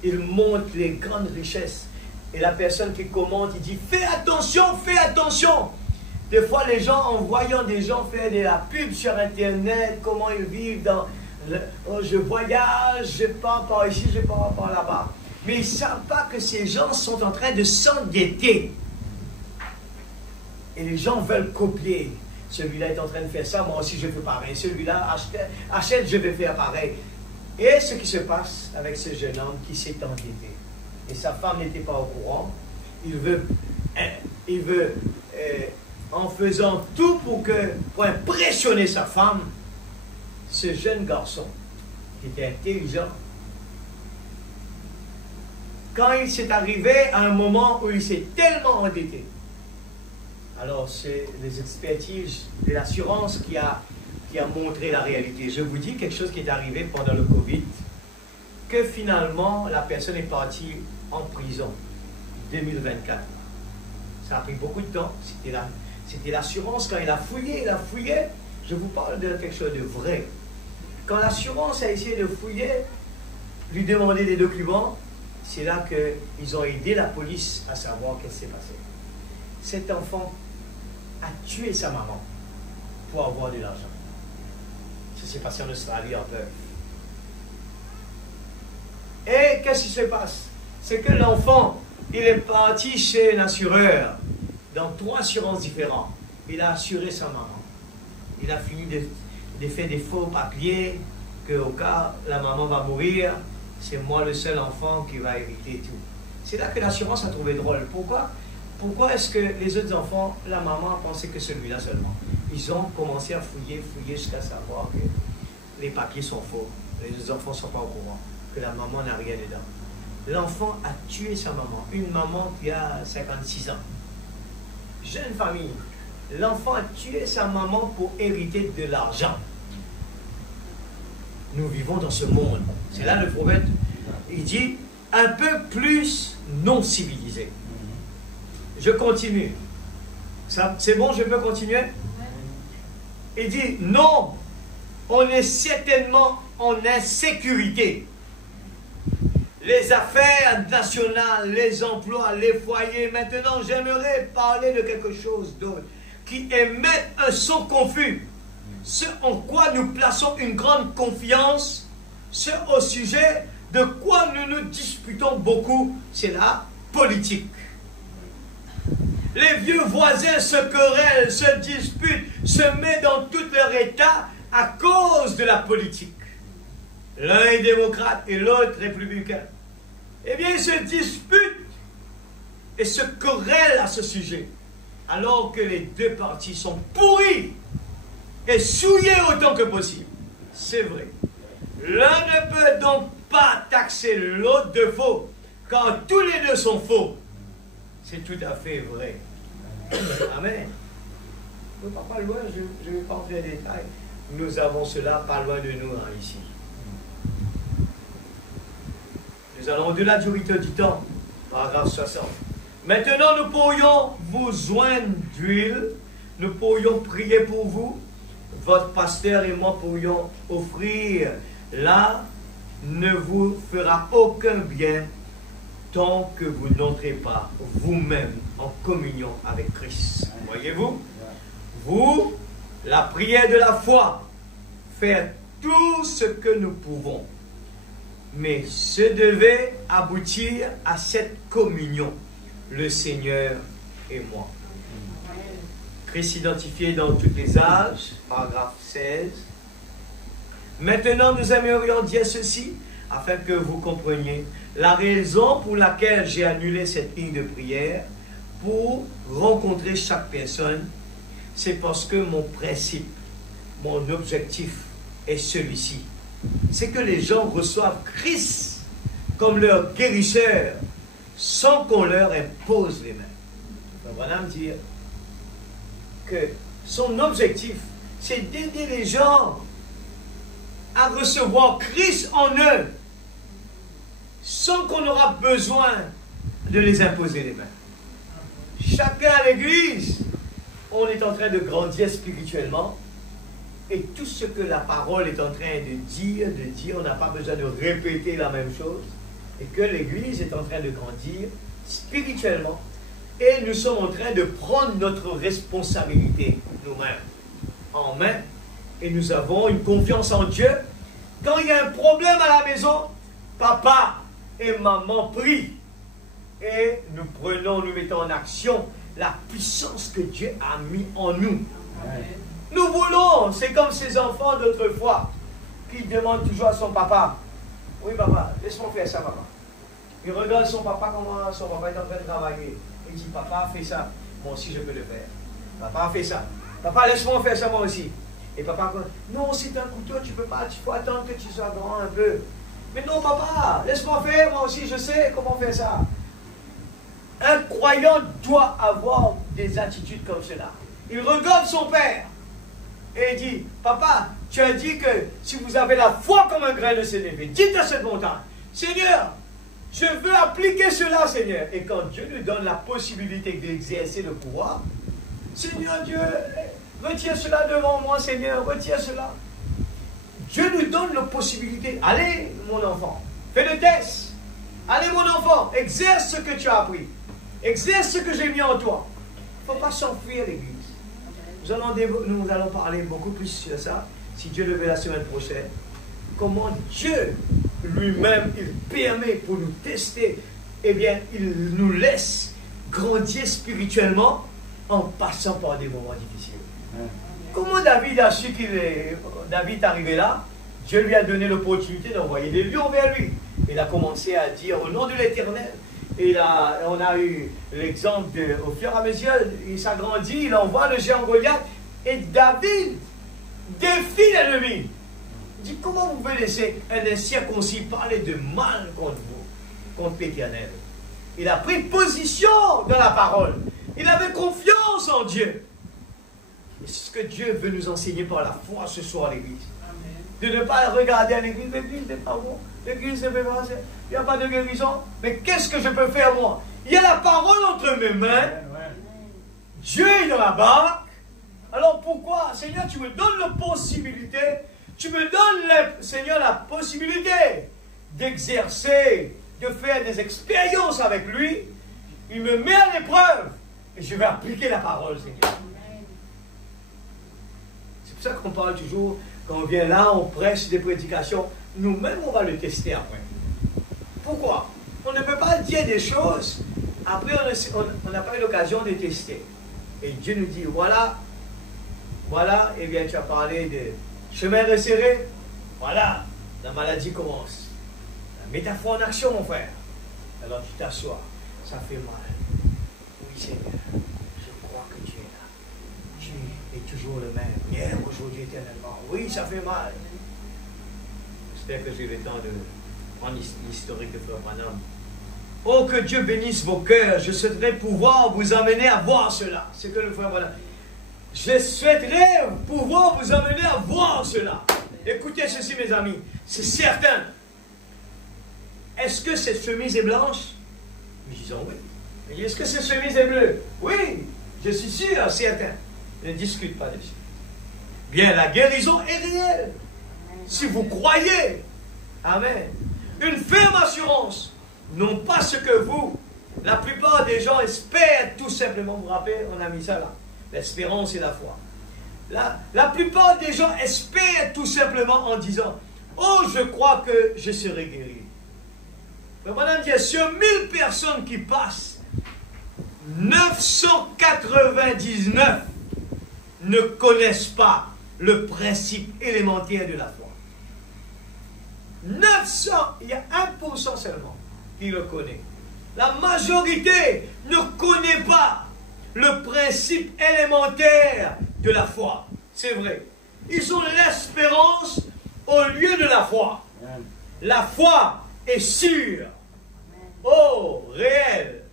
il montre les grandes richesses. Et la personne qui commente, il dit, fais attention, fais attention. Des fois, les gens, en voyant des gens faire de la pub sur Internet, comment ils vivent dans... je voyage, je pars par ici, je pars par là-bas. Mais ils ne savent pas que ces gens sont en train de s'endetter. Et les gens veulent copier. Celui-là est en train de faire ça, moi aussi je fais pareil. Celui-là achète, je vais faire pareil. Et ce qui se passe avec ce jeune homme qui s'est endetté. Et sa femme n'était pas au courant. Il veut il veut, en faisant tout pour impressionner sa femme, ce jeune garçon, qui était intelligent, quand il s'est arrivé à un moment où il s'est tellement endetté, alors c'est les expertises de l'assurance qui a montré la réalité. Je vous dis quelque chose qui est arrivé pendant le Covid, que finalement la personne est partie en prison 2024. Ça a pris beaucoup de temps, c'était l'assurance quand il a fouillé, je vous parle de quelque chose de vrai. Quand l'assurance a essayé de fouiller, lui demander des documents, c'est là qu'ils ont aidé la police à savoir qu'est-ce qui s'est passé. Cet enfant a tué sa maman pour avoir de l'argent. Ça s'est passé en Australie en peur. Et qu'est-ce qui se passe? C'est que l'enfant, il est parti chez un assureur, dans 3 assurances différentes. Il a assuré sa maman. Il a fini de faire des faux papiers, qu'au cas la maman va mourir, c'est moi le seul enfant qui va éviter tout. C'est là que l'assurance a trouvé drôle. Pourquoi est-ce que les autres enfants, la maman pensait que celui-là seulement? Ils ont commencé à fouiller jusqu'à savoir que les papiers sont faux. Les autres enfants ne sont pas au courant, que la maman n'a rien dedans. L'enfant a tué sa maman, une maman qui a 56 ans. Jeune famille. L'enfant a tué sa maman pour hériter de l'argent. Nous vivons dans ce monde. C'est là le prophète, il dit, un peu plus non civilisé. Je continue. C'est bon, je peux continuer? Il dit, non, on est certainement en insécurité. Les affaires nationales, les emplois, les foyers. Maintenant, j'aimerais parler de quelque chose d'autre qui émet un son confus. Ce en quoi nous plaçons une grande confiance, ce au sujet de quoi nous nous disputons beaucoup, c'est la politique. Les vieux voisins se querellent, se disputent, se mettent dans tout leur état à cause de la politique. L'un est démocrate et l'autre républicain. Eh bien, ils se disputent et se querellent à ce sujet, alors que les deux partis sont pourris et souillés autant que possible. C'est vrai. L'un ne peut donc pas taxer l'autre de faux, car tous les deux sont faux. C'est tout à fait vrai. Amen. Pas loin, je ne vais pas entrer dans les détails. Nous avons cela pas loin de nous, ici. Nous allons au-delà du rite du temps, paragraphe 60. Maintenant, nous pourrions vous joindre d'huile, nous pourrions prier pour vous, votre pasteur et moi pourrions offrir. Là, ne vous fera aucun bien tant que vous n'entrez pas vous-même en communion avec Christ. Voyez-vous? Vous, la prière de la foi, faire tout ce que nous pouvons. Mais ce devait aboutir à cette communion, le Seigneur et moi. Christ identifié dans tous les âges, paragraphe 16. Maintenant, nous aimerions dire ceci, afin que vous compreniez la raison pour laquelle j'ai annulé cette ligne de prière, pour rencontrer chaque personne, c'est parce que mon principe, mon objectif est celui-ci. C'est que les gens reçoivent Christ comme leur guérisseur, sans qu'on leur impose les mains. Voilà me dire que son objectif, c'est d'aider les gens à recevoir Christ en eux, sans qu'on aura besoin de les imposer les mains. Chacun à l'église, on est en train de grandir spirituellement, et tout ce que la parole est en train de dire, on n'a pas besoin de répéter la même chose, et que l'église est en train de grandir spirituellement, et nous sommes en train de prendre notre responsabilité nous-mêmes en main, et nous avons une confiance en Dieu. Quand il y a un problème à la maison, papa et maman prient, et nous mettons en action la puissance que Dieu a mis en nous. Nous voulons, c'est comme ces enfants d'autrefois qui demandent toujours à son papa, oui papa, laisse-moi faire ça papa. Il regarde son papa, comment son papa est en train de travailler. Il dit, papa, fais ça. moi aussi je peux le faire. Papa a fait ça. Papa, laisse-moi faire ça moi aussi. Et papa, non, c'est un couteau, tu peux pas, il faut attendre que tu sois grand un peu. Mais non, papa, laisse-moi faire, moi aussi je sais comment faire ça. Un croyant doit avoir des attitudes comme cela. Il regarde son père et il dit, papa, tu as dit que si vous avez la foi comme un grain de sénévé, dites à cette montagne, Seigneur, je veux appliquer cela, Seigneur. Et quand Dieu nous donne la possibilité d'exercer le pouvoir, Seigneur Dieu, retire cela devant moi, Seigneur, retire cela. Dieu nous donne la possibilité. Allez, mon enfant, fais le test. Allez, mon enfant, exerce ce que tu as appris. Exerce ce que j'ai mis en toi. Il ne faut pas s'enfuir, l'Église. Nous allons parler beaucoup plus sur ça, si Dieu le veut, la semaine prochaine. Comment Dieu lui-même, il permet pour nous tester, eh bien, il nous laisse grandir spirituellement en passant par des moments difficiles. Comment David a su David est arrivé là? Dieu lui a donné l'opportunité d'envoyer des lions vers lui. Il a commencé à dire au nom de l'Éternel. Et là, on a eu l'exemple au fur et à mesure, il s'agrandit, il envoie le géant Goliath. Et David défie l'ennemi. Il dit, comment vous pouvez laisser un incirconcis parler de mal contre vous, contre l'Éternel? Il a pris position dans la parole. Il avait confiance en Dieu. Et c'est ce que Dieu veut nous enseigner par la foi ce soir, l'Église. De ne pas regarder à l'Église, l'Église n'est pas bon, l'Église ne fait pas, il n'y a pas de guérison. Mais qu'est-ce que je peux faire moi? Il y a la parole entre mes mains. Dieu est dans la barque. Alors pourquoi, Seigneur, tu me donnes la possibilité, tu me donnes, Seigneur, la possibilité d'exercer, de faire des expériences avec lui. Il me met à l'épreuve et je vais appliquer la parole, Seigneur. C'est pour ça qu'on parle toujours, quand on vient là, on prêche des prédications, nous-mêmes on va le tester après. Pourquoi? On ne peut pas dire des choses, après on n'a pas eu l'occasion de tester. Et Dieu nous dit, voilà, et bien tu as parlé de chemin resserré, voilà, la maladie commence. La métaphore en action, mon frère. Alors tu t'assois, ça fait mal. Oui, Seigneur, je crois que tu es là. Tu es toujours le même, hier, aujourd'hui, éternellement. Oui, ça fait mal. J'espère que j'ai le temps de prendre l'historique de Frère Branham. Oh, que Dieu bénisse vos cœurs. Je souhaiterais pouvoir vous amener à voir cela. C'est que le Frère Branham. Je souhaiterais pouvoir vous amener à voir cela. Écoutez ceci, mes amis. C'est certain. Est-ce que cette chemise est blanche? Nous disons oui. Est-ce que cette chemise est bleue? Oui, je suis sûr, certain. Ne discute pas dessus. Bien, la guérison est réelle. Si vous croyez. Amen. Une ferme assurance. Non pas ce que vous. La plupart des gens espèrent tout simplement. Vous vous rappelez, on a mis ça là. L'espérance et la foi. La plupart des gens espèrent tout simplement en disant, oh, je crois que je serai guéri. Mais madame dit, sur 1000 personnes qui passent, 999 ne connaissent pas le principe élémentaire de la foi. 900, il y a 1% seulement qui le connaît. La majorité ne connaît pas le principe élémentaire de la foi. C'est vrai. Ils ont l'espérance au lieu de la foi. La foi est sûre. Oh, réelle.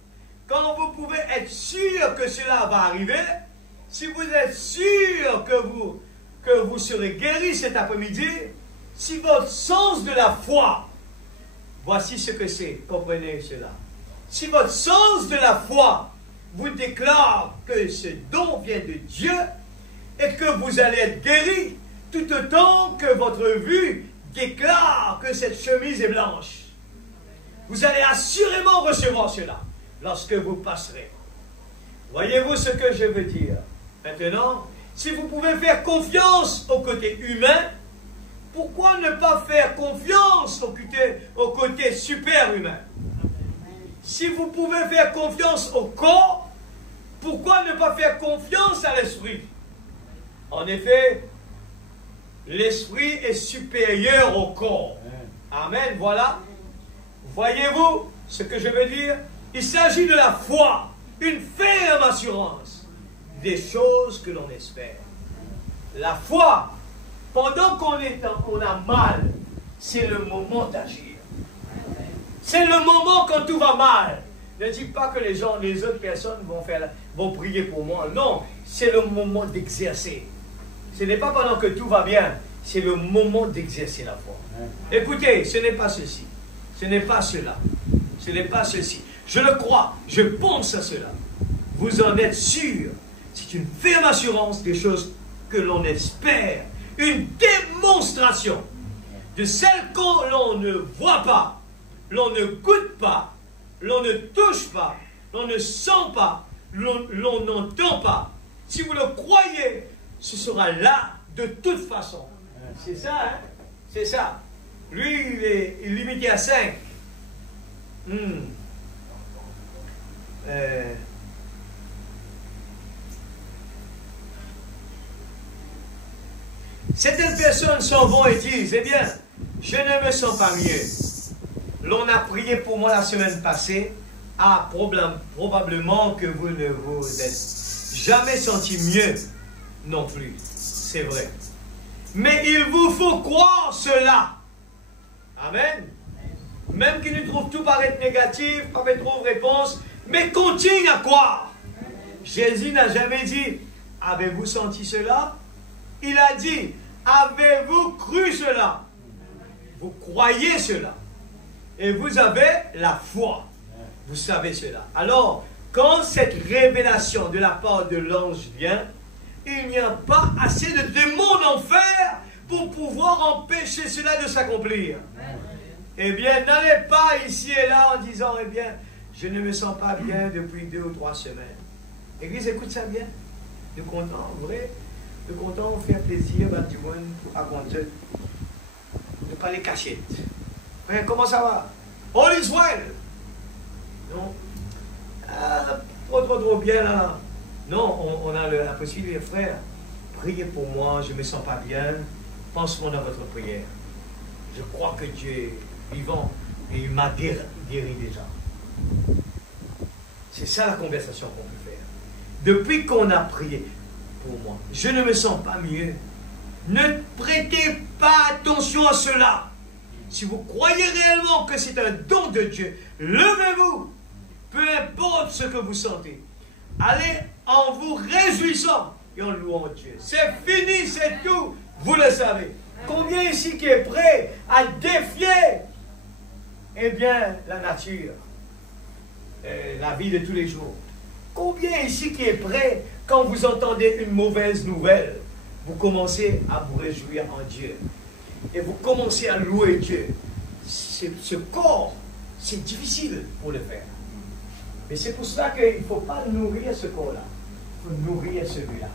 Quand vous pouvez être sûr que cela va arriver, si vous êtes sûr que vous serez guéri cet après-midi, si votre sens de la foi, voici ce que c'est, comprenez cela. Si votre sens de la foi vous déclare que ce don vient de Dieu et que vous allez être guéri, tout autant que votre vue déclare que cette chemise est blanche. Vous allez assurément recevoir cela lorsque vous passerez. Voyez-vous ce que je veux dire? Maintenant, si vous pouvez faire confiance au côté humain, pourquoi ne pas faire confiance au côté super-humain? Si vous pouvez faire confiance au corps, pourquoi ne pas faire confiance à l'esprit? En effet, l'esprit est supérieur au corps. Amen, voilà. Voyez-vous ce que je veux dire? Il s'agit de la foi. une ferme assurance des choses que l'on espère. La foi, pendant qu'on a mal, c'est le moment d'agir. C'est le moment quand tout va mal. Ne dites pas que les autres personnes vont prier pour moi. Non, c'est le moment d'exercer. Ce n'est pas pendant que tout va bien, c'est le moment d'exercer la foi. Écoutez, ce n'est pas ceci. Ce n'est pas cela. Ce n'est pas ceci. Je le crois, je pense à cela. Vous en êtes sûr. C'est une ferme assurance des choses que l'on espère. Une démonstration de celles que l'on ne voit pas, l'on ne goûte pas, l'on ne touche pas, l'on ne sent pas, l'on n'entend pas. Si vous le croyez, ce sera là de toute façon. C'est ça, hein? C'est ça. Lui, il est limité à 5. Certaines personnes s'en vont et disent, eh bien, je ne me sens pas mieux. L'on a prié pour moi la semaine passée. Ah, probablement que vous ne vous êtes jamais senti mieux non plus. C'est vrai. Mais il vous faut croire cela. Amen. Même qu'il nous trouve tout paraître négatif, pas fait trop de réponse, mais continue à croire. Jésus n'a jamais dit, avez-vous senti cela? Il a dit, avez-vous cru cela? Vous croyez cela. Et vous avez la foi. Vous savez cela. Alors, quand cette révélation de la part de l'ange vient, il n'y a pas assez de démons d'enfer pour pouvoir empêcher cela de s'accomplir. Eh bien, n'allez pas ici et là en disant, eh bien, je ne me sens pas bien depuis 2 ou 3 semaines. Église, écoute ça bien. De content, vrai. De content, on fait plaisir, du moins, à compter. Ne pas les cacher. Comment ça va? All is well. Non. Trop bien là. Non, on a la possibilité, frère. Priez pour moi, je ne me sens pas bien. Pense-moi dans votre prière. Je crois que Dieu est vivant et il m'a guéri déjà. C'est ça la conversation qu'on peut faire. Depuis qu'on a prié pour moi, je ne me sens pas mieux. Ne prêtez pas attention à cela. Si vous croyez réellement que c'est un don de Dieu, levez-vous. Peu importe ce que vous sentez. Allez en vous réjouissant et en louant Dieu. C'est fini, c'est tout. Vous le savez. Combien ici qui est prêt à défier, eh bien, la nature, la vie de tous les jours? Combien ici qui est prêt, quand vous entendez une mauvaise nouvelle, vous commencez à vous réjouir en Dieu et vous commencez à louer Dieu? Ce corps, c'est difficile pour le faire. Mais c'est pour cela qu'il ne faut pas nourrir ce corps-là. Il faut nourrir celui-là.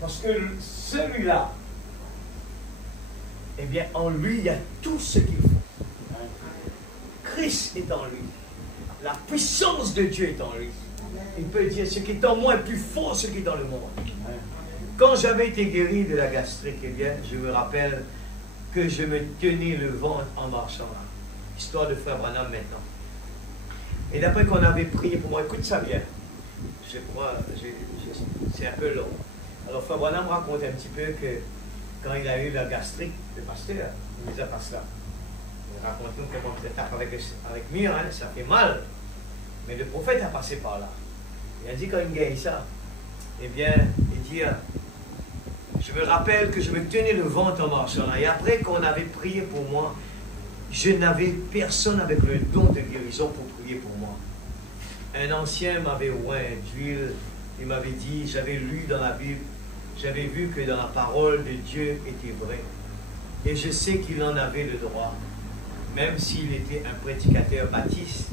Parce que celui-là, eh bien, en lui, il y a tout ce qu'il faut. Christ est en lui. La puissance de Dieu est en lui. Il peut dire, ce qui est en moi est plus fort que ce qui est dans le monde. Quand j'avais été guéri de la gastrique, eh bien, je me rappelle que je me tenais le ventre en marchant là. Histoire de Frère Branham maintenant. Et d'après qu'on avait prié pour moi, écoute ça bien. Je crois, c'est un peu long. Alors Frère Branham raconte un petit peu que quand il a eu la gastrique, le pasteur, il nous a pas cela. Il raconte-nous comment il tape avec mur, hein, ça fait mal. Mais le prophète a passé par là. Il a dit quand il gagne ça, eh bien, il dit, je me rappelle que je me tenais le ventre en marchant là. Et après qu'on avait prié pour moi, je n'avais personne avec le don de guérison pour prier pour moi. Un ancien m'avait oint d'huile, il m'avait dit, j'avais lu dans la Bible, j'avais vu que dans la parole de Dieu était vrai. Et je sais qu'il en avait le droit. Même s'il était un prédicateur baptiste,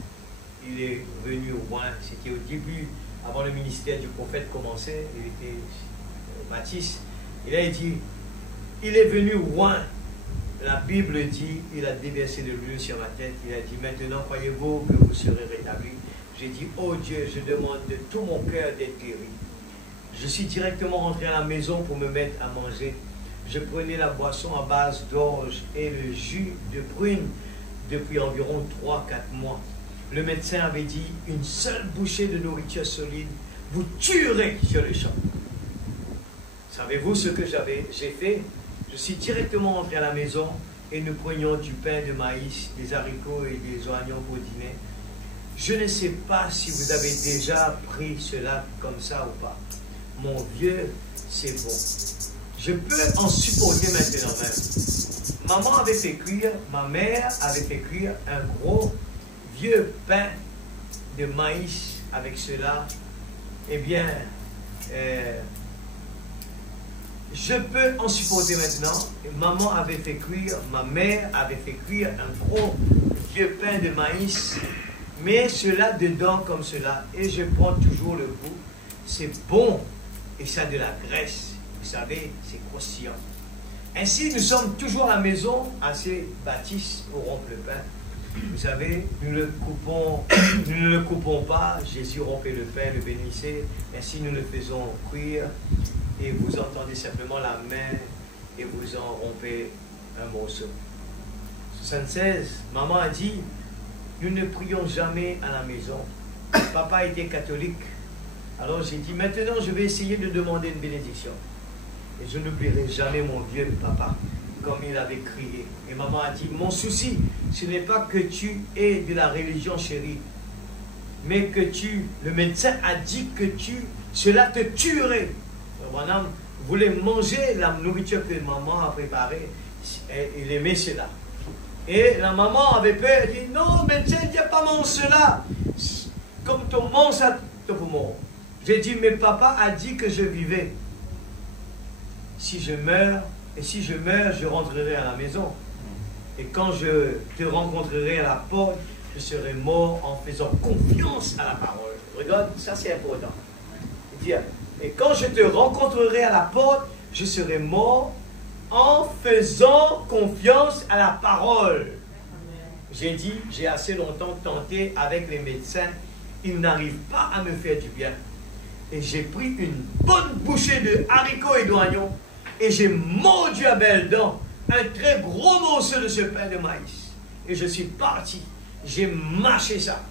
il est venu au loin. C'était au début, avant le ministère du prophète commençait, il était baptiste. Il a dit, il est venu loin. La Bible dit, il a déversé de l'huile sur ma tête. Il a dit, maintenant croyez-vous que vous serez rétablis? J'ai dit, oh Dieu, je demande de tout mon cœur d'être guéri. Je suis directement rentré à la maison pour me mettre à manger. Je prenais la boisson à base d'orge et le jus de prune depuis environ 3-4 mois. Le médecin avait dit, une seule bouchée de nourriture solide vous tuerez sur le champ. Savez-vous ce que j'ai fait? Je suis directement entré à la maison et nous prenions du pain de maïs, des haricots et des oignons pour dîner. Je ne sais pas si vous avez déjà pris cela comme ça ou pas. Mon vieux, c'est bon. Je peux en supporter maintenant même. Maman avait fait cuire, ma mère avait fait cuire un gros vieux pain de maïs avec cela. Eh bien, je peux en supporter maintenant. Maman avait fait cuire, ma mère avait fait cuire un gros vieux pain de maïs, mais cela dedans comme cela, et je prends toujours le goût. C'est bon et ça a de la graisse. Vous savez, c'est croustillant. Ainsi, nous sommes toujours à la maison, assez bâtisse pour rompre le pain. Vous savez, nous ne le coupons pas. Jésus rompait le pain, le bénissait. Ainsi, nous le faisons cuire. Et vous entendez simplement la main et vous en rompez un morceau. 76, maman a dit, nous ne prions jamais à la maison. Papa était catholique. Alors j'ai dit, maintenant je vais essayer de demander une bénédiction. Et je n'oublierai jamais mon vieux papa, comme il avait crié. Et maman a dit, mon souci, ce n'est pas que tu aies de la religion, chérie, mais que le médecin a dit que cela te tuerait. Madame voulait manger la nourriture que maman a préparée, il aimait cela. Et la maman avait peur, elle dit, non, médecin, il n'y a pas manger cela. Comme tu manges ça, tu peux mourir. J'ai dit, mais papa a dit que je vivais. Si je meurs, et si je meurs, je rentrerai à la maison. Et quand je te rencontrerai à la porte, je serai mort en faisant confiance à la parole. Regarde, ça c'est important. Et quand je te rencontrerai à la porte, je serai mort en faisant confiance à la parole. J'ai dit, j'ai assez longtemps tenté avec les médecins, ils n'arrivent pas à me faire du bien. Et j'ai pris une bonne bouchée de haricots et d'oignons et j'ai mordu à belles dents un très gros morceau de ce pain de maïs. Et je suis parti. J'ai mâché ça.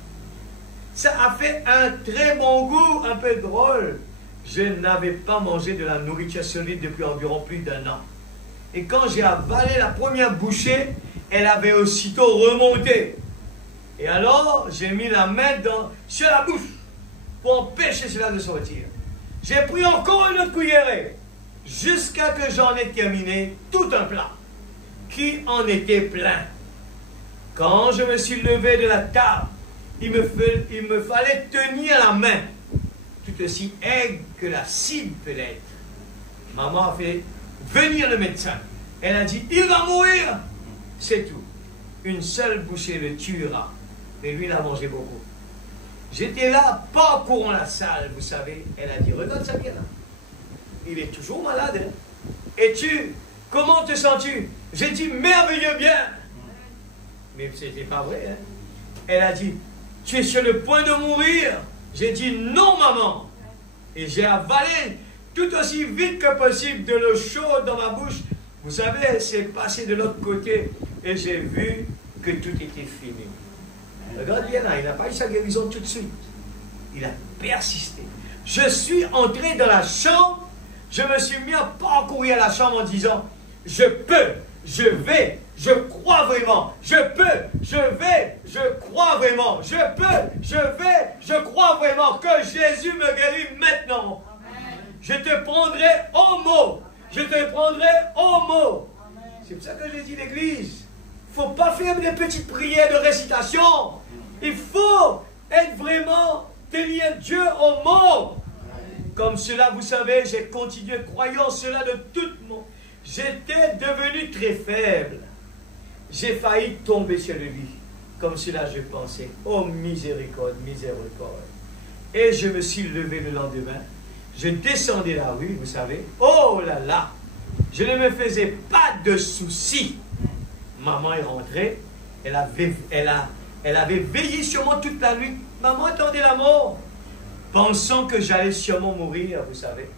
Ça a fait un très bon goût, un peu drôle. Je n'avais pas mangé de la nourriture solide depuis environ plus d'1 an. Et quand j'ai avalé la première bouchée, elle avait aussitôt remonté. Et alors, j'ai mis la main sur la bouche pour empêcher cela de sortir. J'ai pris encore une autre cuillerée jusqu'à que j'en ai terminé tout un plat qui en était plein. Quand je me suis levé de la table, il me fallait tenir la main, tout aussi aigre que la cible peut l'être. Maman a fait venir le médecin. Elle a dit, il va mourir. C'est tout. Une seule bouchée le tuera. Mais lui, il a mangé beaucoup. J'étais là, parcourant la salle, vous savez. Elle a dit, regarde ça bien là. Il est toujours malade. Hein? Et comment te sens-tu? J'ai dit, merveilleux bien. Mais ce n'était pas vrai. Hein? Elle a dit, tu es sur le point de mourir. J'ai dit, non maman. Et j'ai avalé tout aussi vite que possible de l'eau chaude dans ma bouche. Vous savez, c'est passé de l'autre côté et j'ai vu que tout était fini. Regarde bien là, il n'a pas eu sa guérison tout de suite. Il a persisté. Je suis entré dans la chambre, je me suis mis à parcourir la chambre en disant, je peux, je vais, je crois vraiment, je peux, je vais, je crois vraiment, je peux, je vais, je crois vraiment que Jésus me guérit maintenant. Amen. Je te prendrai au mot. Je te prendrai au mot. C'est pour ça que j'ai dit l'église. Il ne faut pas faire des petites prières de récitation. Il faut être vraiment tenir Dieu au mot. Comme cela, vous savez, j'ai continué croyant cela de tout mon... J'étais devenu très faible. J'ai failli tomber sur le lit. Comme cela, je pensais. Oh, miséricorde, miséricorde. Et je me suis levé le lendemain. Je descendais la rue, vous savez. Oh là là! Je ne me faisais pas de soucis. Maman est rentrée. Elle avait veillé sur moi toute la nuit. Maman attendait la mort. Pensant que j'allais sûrement mourir, vous savez.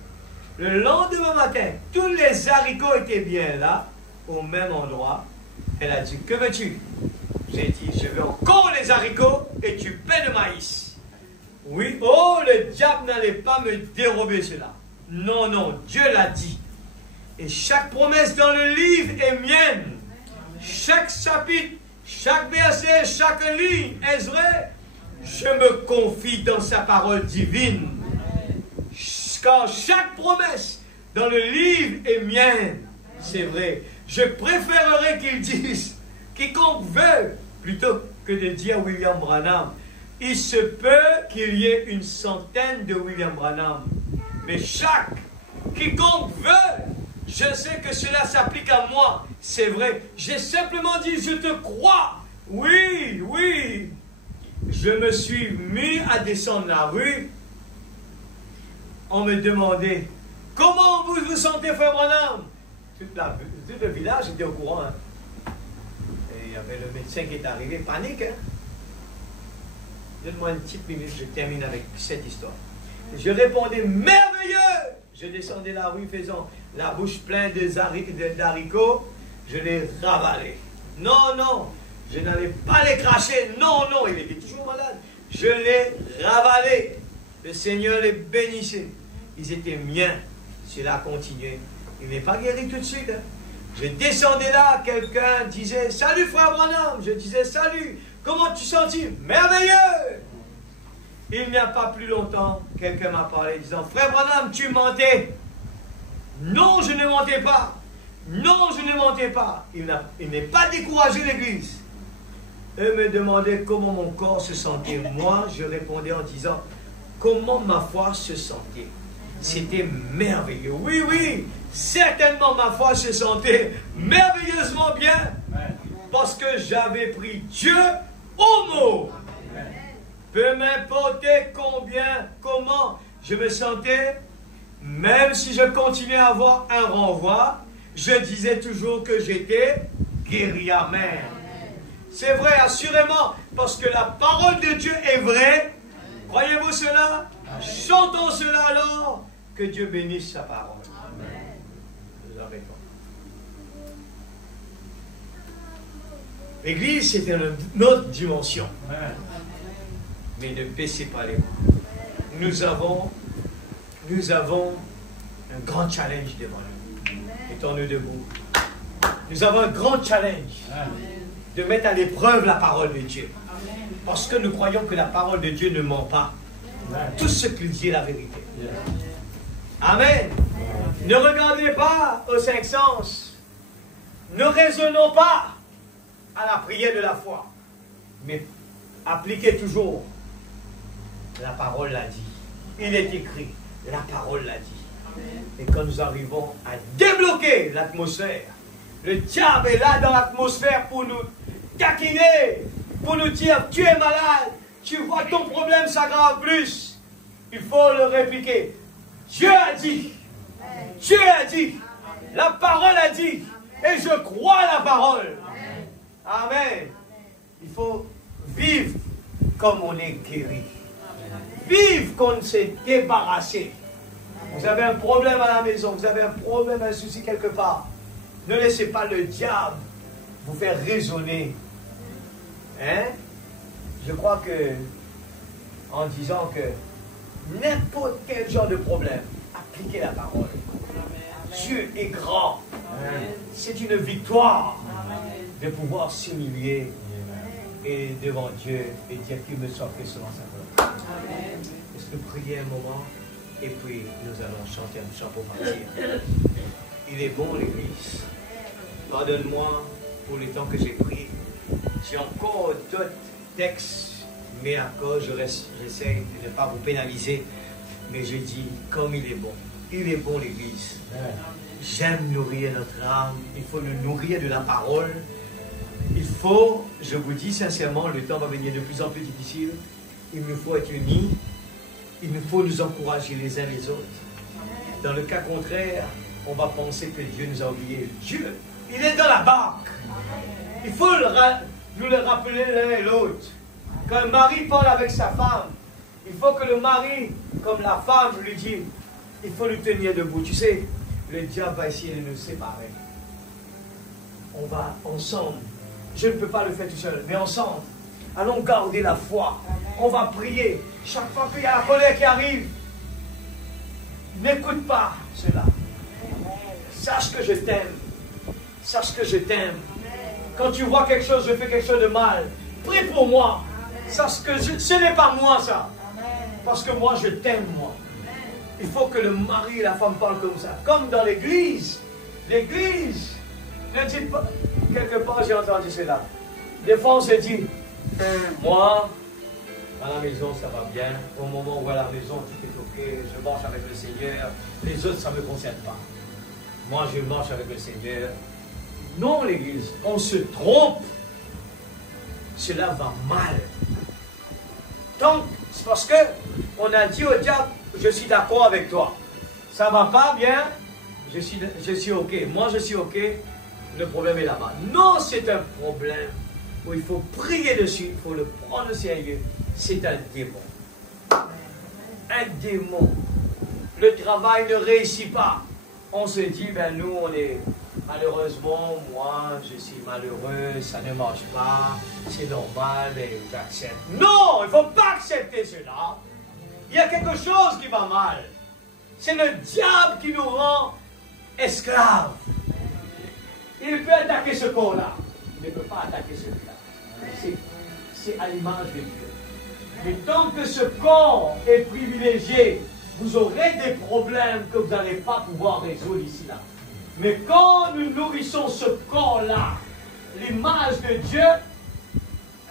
Le lendemain matin, tous les haricots étaient bien là, au même endroit. Elle a dit, que veux-tu? J'ai dit, je veux encore les haricots et tu paies de maïs. Oui, oh, le diable n'allait pas me dérober cela. Non, non, Dieu l'a dit. Et chaque promesse dans le livre est mienne. Chaque chapitre, chaque verset, chaque ligne est vrai. Je me confie dans sa parole divine. Car chaque promesse dans le livre est mienne. C'est vrai. Je préférerais qu'ils disent quiconque veut plutôt que de dire William Branham. Il se peut qu'il y ait une centaine de William Branham. Mais quiconque veut, je sais que cela s'applique à moi. C'est vrai. J'ai simplement dit, je te crois. Oui, oui. Je me suis mis à descendre la rue. On me demandait, comment vous vous sentez, frère Branham? Tout le village était au courant. Hein. Et il y avait le médecin qui est arrivé, panique. Hein. Donne-moi une petite minute, je termine avec cette histoire. Je répondais, merveilleux! Je descendais la rue faisant la bouche pleine d'haricots. Je les ravalais. Non, non, je n'allais pas les cracher. Non, non, il était toujours malade. Je les ravalais. Le Seigneur les bénissait. Ils étaient miens. Cela a continué. Il n'est pas guéri tout de suite. Hein. Je descendais là, quelqu'un disait, salut frère Branham. Je disais, salut. Comment tu sens-tu? Merveilleux! Il n'y a pas plus longtemps, quelqu'un m'a parlé disant, frère Branham, tu mentais. Non, je ne mentais pas. Non, je ne mentais pas. Il n'est pas découragé l'église. Eux me demandaient comment mon corps se sentait. Moi, je répondais en disant, comment ma foi se sentait. C'était merveilleux. Oui, oui, certainement ma foi se sentait merveilleusement bien. Parce que j'avais pris Dieu au mot. Peu m'importe comment je me sentais, même si je continuais à avoir un renvoi, je disais toujours que j'étais guéri. Amen. C'est vrai, assurément, parce que la parole de Dieu est vraie. Croyez-vous cela? Chantons cela alors. Que Dieu bénisse sa parole. Amen. Nous arrêtons. L'église, c'est une autre dimension. Amen. Mais ne baissez pas les bras. Nous avons un grand challenge devant nous. Mettons-nous debout. Nous avons un grand challenge de mettre à l'épreuve la parole de Dieu. Parce que nous croyons que la parole de Dieu ne ment pas. Tout ce qu'il dit est la vérité. Amen. Ne regardez pas aux cinq sens. Ne raisonnons pas à la prière de la foi. Mais appliquez toujours. La parole l'a dit. Il est écrit. La parole l'a dit. Et quand nous arrivons à débloquer l'atmosphère, le diable est là dans l'atmosphère pour nous taquiner, pour nous dire, tu es malade, tu vois ton problème s'aggrave plus. Il faut le répliquer. Dieu a dit. Dieu a dit. La parole a dit. Et je crois à la parole. Amen. Il faut vivre comme on est guéri. Vivre comme on s'est débarrassé. Vous avez un problème à la maison, vous avez un problème, un souci quelque part. Ne laissez pas le diable vous faire raisonner. Hein? Je crois que, en disant que n'importe quel genre de problème, appliquez la parole. Dieu est grand. C'est une victoire de pouvoir s'humilier et devant Dieu et dire qu'il me soit fait selon sa volonté. Est-ce que prier un moment et puis nous allons chanter un chant pour partir. Il est bon l'Église. Pardonne-moi pour le temps que j'ai pris. J'ai encore d'autres textes, mais encore j'essaie de ne pas vous pénaliser. Mais je dis, comme il est bon. Il est bon l'Église. J'aime nourrir notre âme. Il faut nous nourrir de la parole. Il faut, je vous dis sincèrement, le temps va venir de plus en plus difficile. Il nous faut être unis. Il nous faut nous encourager les uns les autres. Dans le cas contraire, on va penser que Dieu nous a oubliés. Dieu, il est dans la barque. Il faut nous le rappeler l'un et l'autre. Quand un mari parle avec sa femme, il faut que le mari, comme la femme, lui dise, il faut nous tenir debout. Tu sais, le diable va essayer de nous séparer. On va ensemble. Je ne peux pas le faire tout seul, mais ensemble. Allons garder la foi. On va prier. Chaque fois qu'il y a la colère qui arrive, n'écoute pas cela. Sache que je t'aime. Sache que je t'aime. Quand tu vois quelque chose, je fais quelque chose de mal, prie pour moi. Sache que ce n'est pas moi ça. Parce que moi je t'aime moi. Il faut que le mari et la femme parlent comme ça. Comme dans l'église. L'église. Ne dites pas. Quelque part j'ai entendu cela. Des fois on se dit, moi, à la maison ça va bien. Au moment où à la maison tout est ok, je marche avec le Seigneur. Les autres ça ne me concerne pas. Moi je marche avec le Seigneur. Non l'église, on se trompe. Cela va mal. Donc, c'est parce que on a dit au diable, je suis d'accord avec toi. Ça va pas bien, je suis ok. Moi je suis ok, le problème est là-bas. Non, c'est un problème où il faut prier dessus, il faut le prendre au sérieux. C'est un démon. Un démon. Le travail ne réussit pas. On se dit, ben nous on est... Malheureusement, moi, je suis malheureux, ça ne marche pas, c'est normal, et j'accepte. Non, il ne faut pas accepter cela. Il y a quelque chose qui va mal. C'est le diable qui nous rend esclaves. Il peut attaquer ce corps-là, il ne peut pas attaquer celui-là. C'est à l'image de Dieu. Mais tant que ce corps est privilégié, vous aurez des problèmes que vous n'allez pas pouvoir résoudre ici-là. Mais quand nous nourrissons ce corps-là, l'image de Dieu,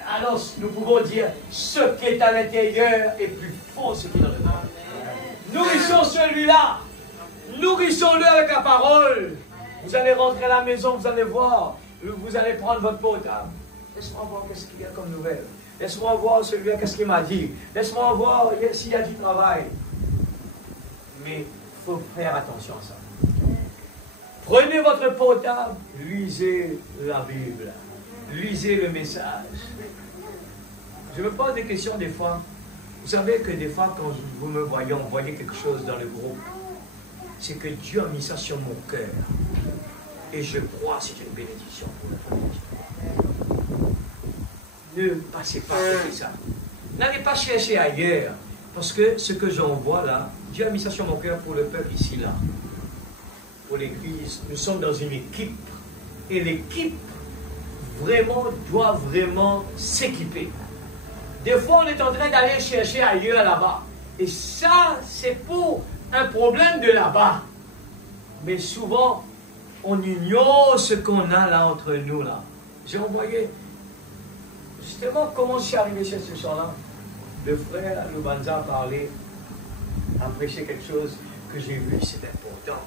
alors nous pouvons dire ce qui est à l'intérieur est plus fort que ce qui est dans le corps. Nourrissons celui-là. Nourrissons-le avec la parole. Vous allez rentrer à la maison, vous allez voir. Vous allez prendre votre portable. Laisse-moi voir qu'est-ce qu'il y a comme nouvelle. Laisse-moi voir celui-là, qu'est-ce qu'il m'a dit. Laisse-moi voir s'il y a du travail. Mais il faut faire attention à ça. Prenez votre portable, lisez la Bible, lisez le message. Je me pose des questions des fois. Vous savez que des fois, quand vous me voyez envoyer quelque chose dans le groupe, c'est que Dieu a mis ça sur mon cœur. Et je crois que c'est une bénédiction pour le Ne passez pas à côté de ça. N'allez pas chercher ailleurs. Parce que ce que j'envoie là, Dieu a mis ça sur mon cœur pour le peuple ici, là. Pour l'église, nous sommes dans une équipe. Et l'équipe doit vraiment s'équiper. Des fois, on est en train d'aller chercher ailleurs là-bas. Et ça, c'est pour un problème de là-bas. Mais souvent, on ignore ce qu'on a là entre nous là. J'ai envoyé, justement, comment je suis arrivé chez ce soir-là. Le frère Lubanza a parlé, a prêché quelque chose que j'ai vu, c'est important.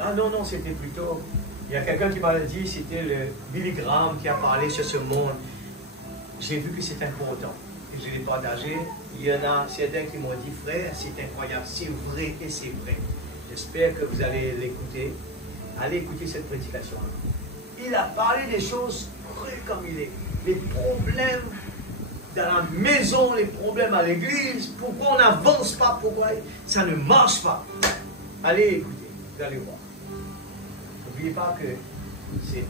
Ah non, c'était plutôt... Il y a quelqu'un qui m'a dit, c'était le Billy Graham qui a parlé sur ce monde. J'ai vu que c'est important. Et je l'ai partagé. Il y en a certains qui m'ont dit, frère, c'est incroyable, c'est vrai et c'est vrai. J'espère que vous allez l'écouter. Allez écouter cette prédication-là. Il a parlé des choses vraies comme il est. Les problèmes dans la maison, les problèmes à l'église, pourquoi on n'avance pas, pourquoi ça ne marche pas. Allez écouter, vous allez voir. N'oubliez pas que c'est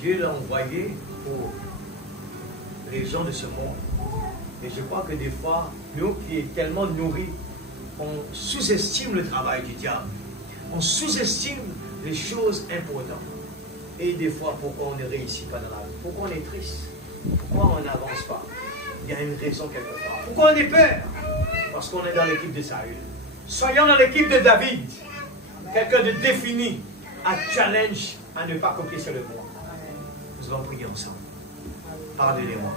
Dieu l'a envoyé pour les gens de ce monde. Et je crois que des fois, nous qui sommes tellement nourris, on sous-estime le travail du diable. On sous-estime les choses importantes. Et des fois, pourquoi on ne réussit pas dans la vie? Pourquoi on est triste? Pourquoi on n'avance pas? Il y a une raison quelque part. Pourquoi on est peur? Parce qu'on est dans l'équipe de Saül. Soyons dans l'équipe de David. Quelqu'un de défini, à challenge, à ne pas copier sur le monde. Nous allons prier ensemble. Pardonnez-moi.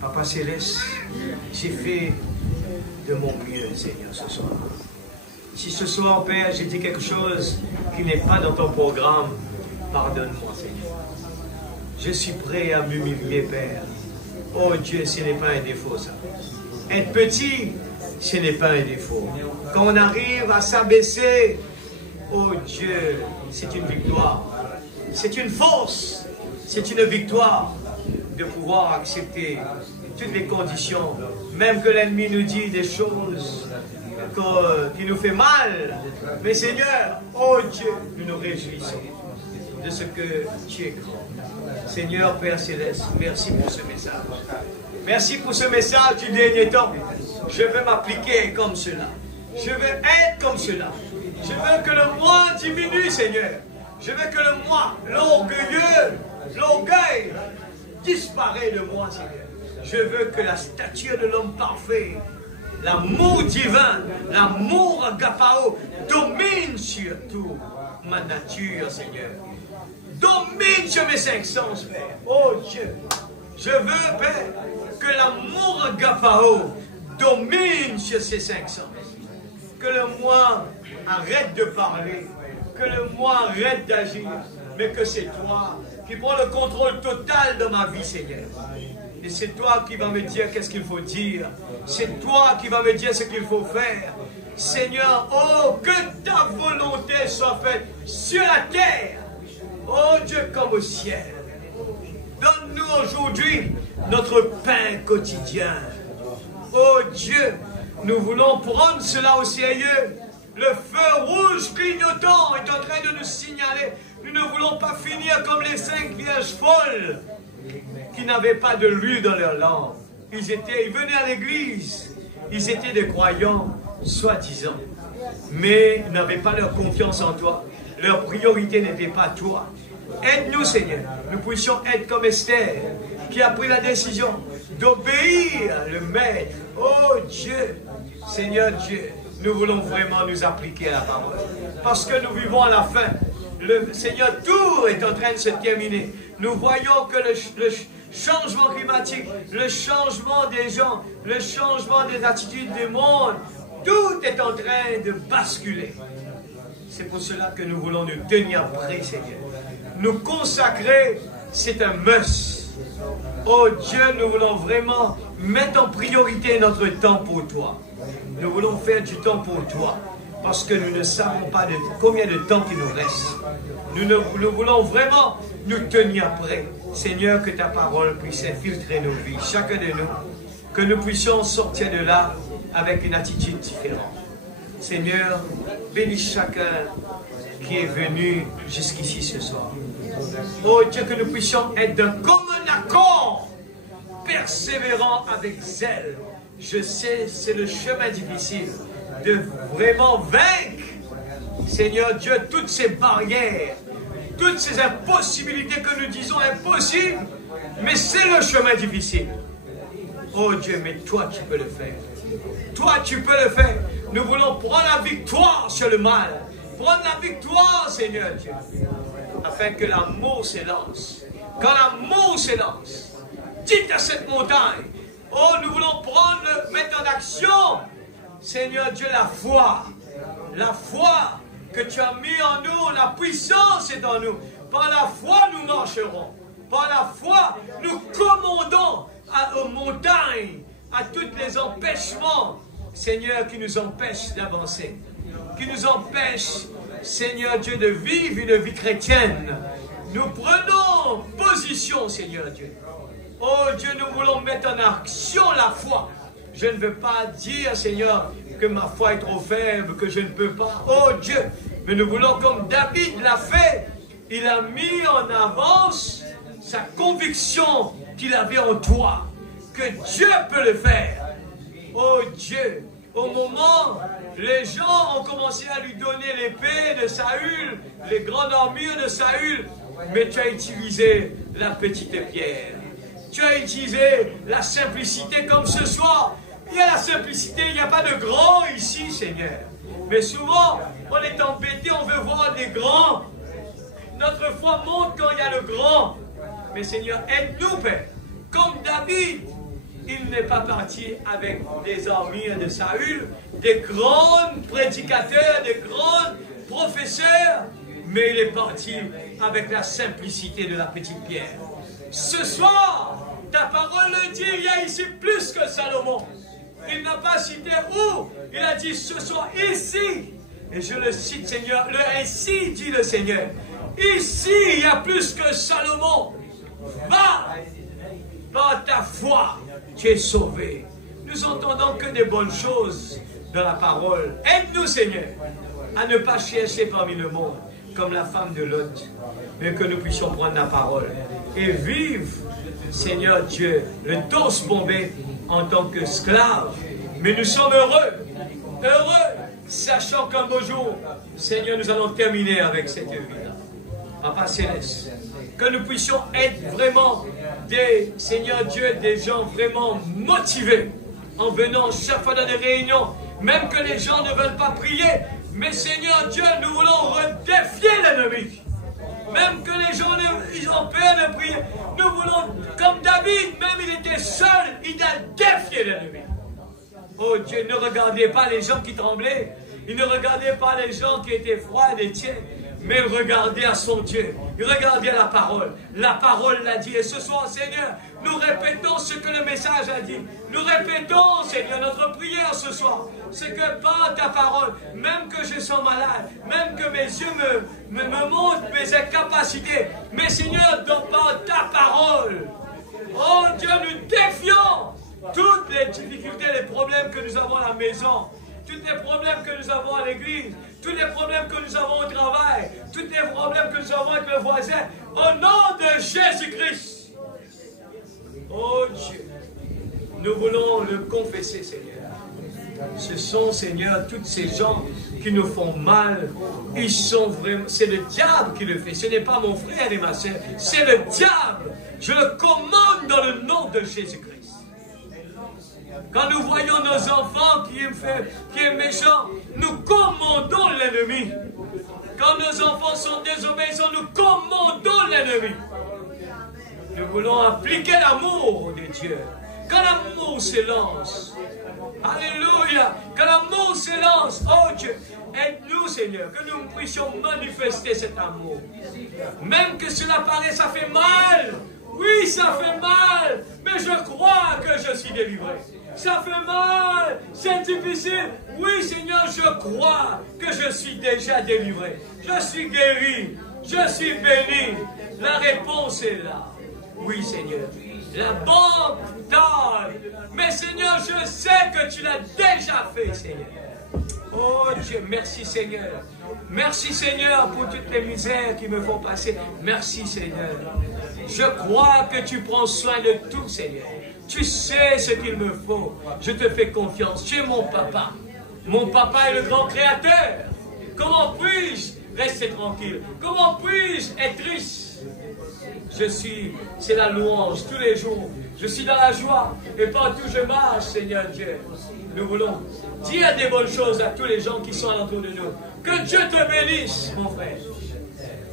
Papa Céleste, j'ai fait de mon mieux, Seigneur, ce soir. Si ce soir, Père, j'ai dit quelque chose qui n'est pas dans ton programme, pardonne-moi, Seigneur. Je suis prêt à m'humilier, Père. Oh Dieu, ce n'est pas un défaut, ça. Être petit, ce n'est pas un défaut. Quand on arrive à s'abaisser, oh Dieu, c'est une victoire. C'est une force. C'est une victoire de pouvoir accepter toutes les conditions. Même que l'ennemi nous dit des choses qui nous fait mal. Mais Seigneur, oh Dieu, nous nous réjouissons de ce que tu es grand. Seigneur Père Céleste, merci pour ce message. Merci pour ce message du dernier temps. Je veux m'appliquer comme cela. Je veux être comme cela. Je veux que le moi diminue, Seigneur. Je veux que le moi, l'orgueil disparaisse de moi, Seigneur. Je veux que la stature de l'homme parfait, l'amour divin, l'amour agapao domine sur tout ma nature, Seigneur. Domine sur mes 5 sens, Père. Oh Dieu, je veux, Père, que l'amour agapao domine sur ces 5 sens. Que le moi arrête de parler, que le moi arrête d'agir, mais que c'est toi qui prends le contrôle total de ma vie, Seigneur. Et c'est toi qui vas me dire qu'est-ce qu'il faut dire. C'est toi qui vas me dire ce qu'il faut faire. Seigneur, oh, que ta volonté soit faite sur la terre. Oh Dieu, comme au ciel. Donne-nous aujourd'hui notre pain quotidien. Oh Dieu, nous voulons prendre cela au sérieux. Le feu rouge clignotant est en train de nous signaler. Nous ne voulons pas finir comme les 5 vierges folles qui n'avaient pas de l'huile dans leur lampe. Ils venaient à l'église. Ils étaient des croyants, soi-disant. Mais ils n'avaient pas leur confiance en toi. Leur priorité n'était pas toi. Aide-nous, Seigneur. Nous puissions être comme Esther, qui a pris la décision d'obéir le Maître. Oh Dieu, Seigneur Dieu, nous voulons vraiment nous appliquer à la parole. Parce que nous vivons à la fin. Le Seigneur, tout est en train de se terminer. Nous voyons que le changement climatique, le changement des gens, le changement des attitudes du monde, tout est en train de basculer. C'est pour cela que nous voulons nous tenir prêts, Seigneur. Nous consacrer, c'est un must. Oh Dieu, nous voulons vraiment mettre en priorité notre temps pour toi. Nous voulons faire du temps pour toi. Parce que nous ne savons pas combien de temps il nous reste. Nous voulons vraiment nous tenir prêts. Seigneur, que ta parole puisse infiltrer nos vies, chacun de nous. Que nous puissions sortir de là avec une attitude différente. Seigneur, bénis chacun qui est venu jusqu'ici ce soir. Oh Dieu, que nous puissions être d'un commun accord, persévérant avec zèle. Je sais, c'est le chemin difficile de vraiment vaincre, Seigneur Dieu, toutes ces barrières, toutes ces impossibilités que nous disons impossibles, mais c'est le chemin difficile. Oh Dieu, mais toi tu peux le faire. Toi tu peux le faire. Nous voulons prendre la victoire sur le mal. Prendre la victoire, Seigneur Dieu, afin que l'amour s'élance. Quand l'amour s'élance, dites à cette montagne, oh, nous voulons mettre en action, Seigneur Dieu, la foi que tu as mis en nous, la puissance est en nous. Par la foi, nous marcherons. Par la foi, nous commandons aux montagnes, à tous les empêchements, Seigneur, qui nous empêchent d'avancer, qui nous empêchent, Seigneur Dieu, de vivre une vie chrétienne. Nous prenons position, Seigneur Dieu. Oh Dieu, nous voulons mettre en action la foi. Je ne veux pas dire, Seigneur, que ma foi est trop faible, que je ne peux pas. Oh Dieu, mais nous voulons, comme David l'a fait, il a mis en avance sa conviction qu'il avait en toi, que Dieu peut le faire. Oh Dieu, au moment, les gens ont commencé à lui donner l'épée de Saül, les grandes armures de Saül, mais tu as utilisé la petite pierre. Tu as utilisé la simplicité comme ce soir. Il y a la simplicité, il n'y a pas de grand ici, Seigneur. Mais souvent, on est embêté, on veut voir des grands. Notre foi monte quand il y a le grand. Mais Seigneur, aide-nous, Père. Comme David, il n'est pas parti avec des armures de Saül, des grands prédicateurs, des grands professeurs, mais il est parti avec la simplicité de la petite pierre. Ce soir, ta parole le dit, il y a ici plus que Salomon. Il n'a pas cité où, il a dit ce soir ici. Et je le cite, Seigneur, le ainsi dit le Seigneur. Ici, il y a plus que Salomon. Va, par ta foi, tu es sauvé. Nous entendons que des bonnes choses dans la parole. Aide-nous, Seigneur, à ne pas chercher parmi le monde. comme la femme de Lot, mais que nous puissions prendre la parole et vivre, Seigneur Dieu, le torse bombé en tant qu'esclave. Mais nous sommes heureux, sachant qu'un beau jour, Seigneur, nous allons terminer avec cette vie-là. Papa Céleste, que nous puissions être vraiment des, Seigneur Dieu, des gens vraiment motivés en venant chaque fois dans des réunions, même que les gens ne veulent pas prier, mais Seigneur Dieu, nous voulons redéfier l'ennemi. Même que les gens ils ont peur de prier, nous voulons, comme David, même il était seul, il a défié l'ennemi. Oh Dieu, ne regardez pas les gens qui tremblaient, il ne regardait pas les gens qui étaient froids et tièdes, mais il regardait à son Dieu, il regardait à la parole l'a dit. Et ce soir, Seigneur, nous répétons ce que le message a dit. Nous répétons, Seigneur, notre prière ce soir, c'est que par ta parole, même que je sois malade, même que mes yeux me montrent mes incapacités, mais Seigneur, par ta parole, oh Dieu, nous défions toutes les difficultés, les problèmes que nous avons à la maison, tous les problèmes que nous avons à l'église, tous les problèmes que nous avons au travail, tous les problèmes que nous avons avec le voisin, au nom de Jésus-Christ. Oh Dieu, nous voulons le confesser, Seigneur. Ce sont, Seigneur, tous ces gens qui nous font mal. Ils sont vraiment... C'est le diable qui le fait. Ce n'est pas mon frère et ma soeur. C'est le diable. Je le commande dans le nom de Jésus-Christ. Quand nous voyons nos enfants qui est méchant, nous commandons l'ennemi. Quand nos enfants sont désobéissants, nous commandons l'ennemi. Nous voulons appliquer l'amour de Dieu. Quand l'amour s'élance, alléluia, quand l'amour s'élance, oh Dieu, aide-nous Seigneur, que nous puissions manifester cet amour. Même que cela paraît, ça fait mal. Oui, ça fait mal, mais je crois que je suis délivré. Ça fait mal, c'est difficile. Oui, Seigneur, je crois que je suis déjà délivré. Je suis guéri, je suis béni. La réponse est là. Oui, Seigneur. La banque donne. Mais Seigneur, je sais que tu l'as déjà fait, Seigneur. Oh Dieu, merci Seigneur. Merci Seigneur pour toutes les misères qui me font passer. Merci Seigneur. Je crois que tu prends soin de tout, Seigneur. Tu sais ce qu'il me faut. Je te fais confiance. Tu es mon papa. Mon papa est le grand créateur. Comment puis-je rester tranquille? Comment puis-je être triste? C'est la louange tous les jours. Je suis dans la joie. Et partout je marche, Seigneur Dieu. Nous voulons dire des bonnes choses à tous les gens qui sont alentour de nous. Que Dieu te bénisse, mon frère.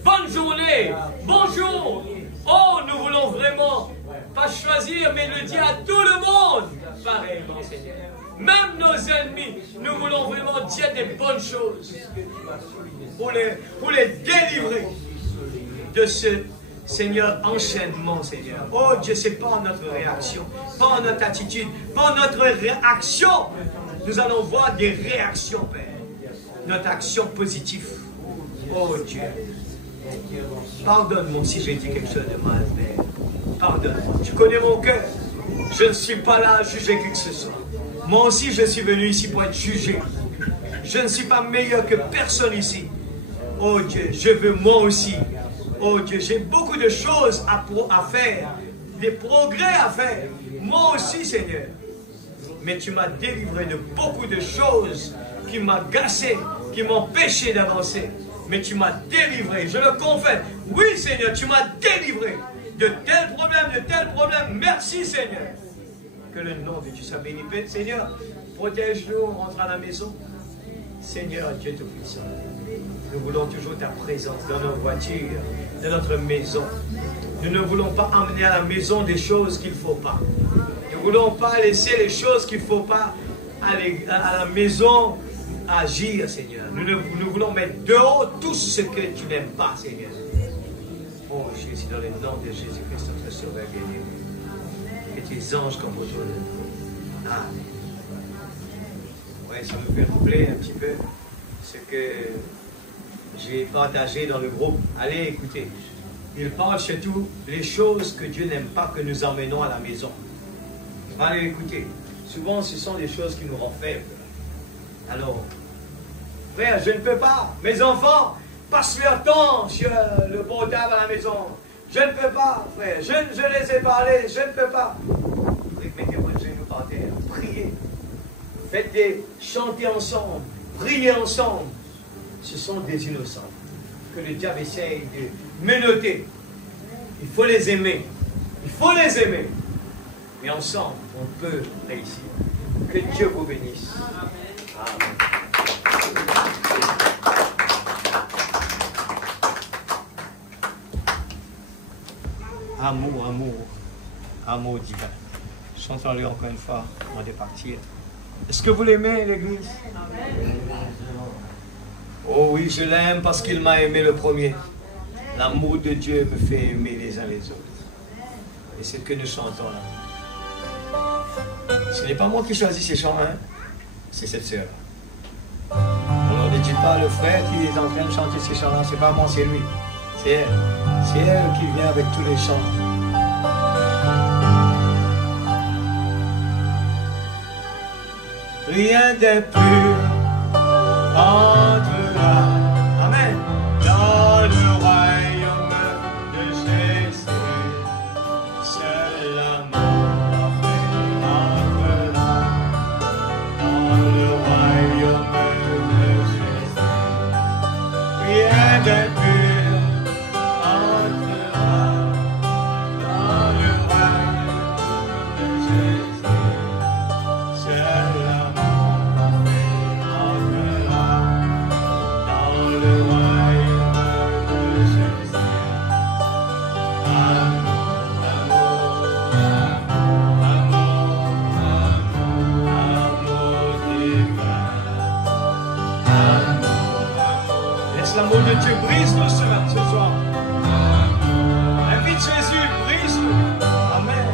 Bonne journée. Bonjour. Oh, nous voulons vraiment pas choisir, mais le dire à tout le monde. Pareillement, Seigneur. Même nos ennemis, nous voulons vraiment dire des bonnes choses pour les délivrer de ce, Seigneur, enchaînement, Seigneur. Oh Dieu, c'est pas notre réaction, pas notre attitude, pas notre réaction. Nous allons voir des réactions, Père. Notre action positive. Oh Dieu. Pardonne-moi si j'ai dit quelque chose de mal, Père. Pardonne-moi. Tu connais mon cœur. Je ne suis pas là à juger qui que ce soit. Moi aussi, je suis venu ici pour être jugé. Je ne suis pas meilleur que personne ici. Oh Dieu, je veux moi aussi. Oh Dieu, j'ai beaucoup de choses à faire. Des progrès à faire. Moi aussi, Seigneur. Mais tu m'as délivré de beaucoup de choses qui m'ont gâché, qui m'empêchaient d'avancer. Mais tu m'as délivré, je le confesse. Oui, Seigneur, tu m'as délivré de tels problèmes. Merci, Seigneur. Que le nom de Dieu soit béni. Seigneur, protège-nous, on rentre à la maison. Seigneur, Dieu Tout-Puissant, nous voulons toujours ta présence dans nos voitures, dans notre maison. Nous ne voulons pas emmener à la maison des choses qu'il ne faut pas. Nous ne voulons pas laisser les choses qu'il ne faut pas à la maison agir, Seigneur. Nous voulons mettre dehors tout ce que tu n'aimes pas, Seigneur. Oh Jésus, dans le nom de Jésus-Christ, notre Sauveur bien-aimé. Que tes anges comme autour de nous. Amen. Ouais, ça me fait rappeler un petit peu ce que j'ai partagé dans le groupe. Allez écoutez. Il parle surtout les choses que Dieu n'aime pas que nous emmenons à la maison. Allez écoutez. Souvent, ce sont des choses qui nous rendent faibles. Alors, frère, je ne peux pas. Mes enfants, passent leur temps sur le portable à la maison. Je ne peux pas, frère. Je les ai parlé, je ne peux pas. Mettez vos genoux par terre, priez. Chantez ensemble, priez ensemble. Ce sont des innocents que le diable essaye de menotter. Il faut les aimer. Il faut les aimer. Mais ensemble, on peut réussir. Que Dieu vous bénisse. Amen. Amour, amour, amour divin. Chantons-le encore une fois avant de partir. Est-ce que vous l'aimez, l'Église? Oh oui, je l'aime parce qu'il m'a aimé le premier. L'amour de Dieu me fait aimer les uns les autres. Et c'est ce que nous chantons là. Ce n'est pas moi qui choisis ces chants, hein? C'est cette sœur. Alors ne dites pas le frère qui est en train de chanter ces chants-là, c'est pas moi, c'est lui. C'est elle. C'est elle qui vient avec tous les chants. Rien de plus entrera. Amen. Dans le royaume de Jésus, seul l'amour entrera. Dans le royaume de Jésus, rien de plus entrera. Dans le royaume de Jésus, seul l'amour de Dieu brise-le ce soir. Invite Jésus, brise-le. Amen.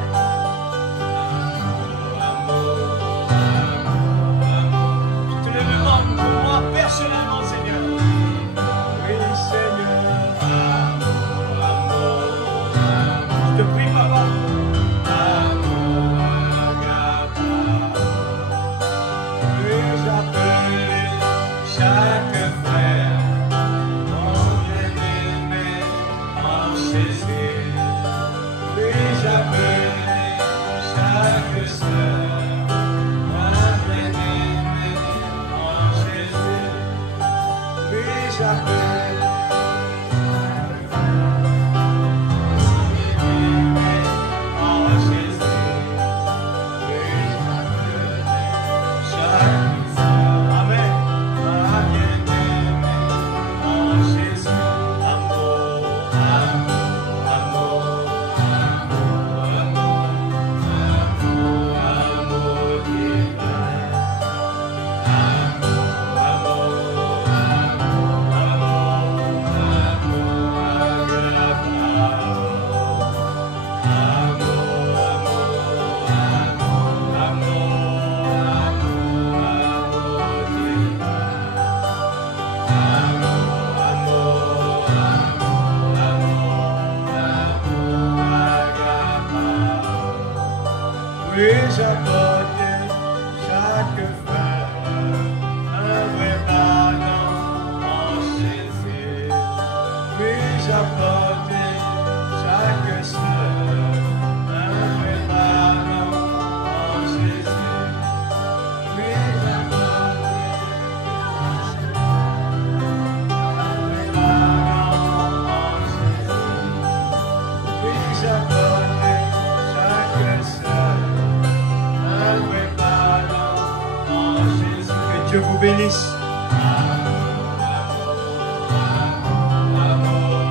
Je te le demande pour moi personnellement, Seigneur. Oui, Seigneur. Je te prie, Papa. Puis-je appeler chaque frère? Puis-je appeler chaque sœur, ma bien-aimée en Jésus? Puis-je appeler bien-aimée en Jésus? Puis-je appeler chaque sœur, amen, ma bien-aimée en Jésus? Amour, amour. Puis-je apporter chaque frère un vrai pardon en Jésus? Puis-je apporter chaque sœur un vrai pardon en Jésus? Puis-je apporter chaque un vrai pardon en Jésus? Puis-je apporter chaque sœur un vrai pardon en Jésus? Que Dieu vous bénisse. Amour,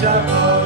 déjà.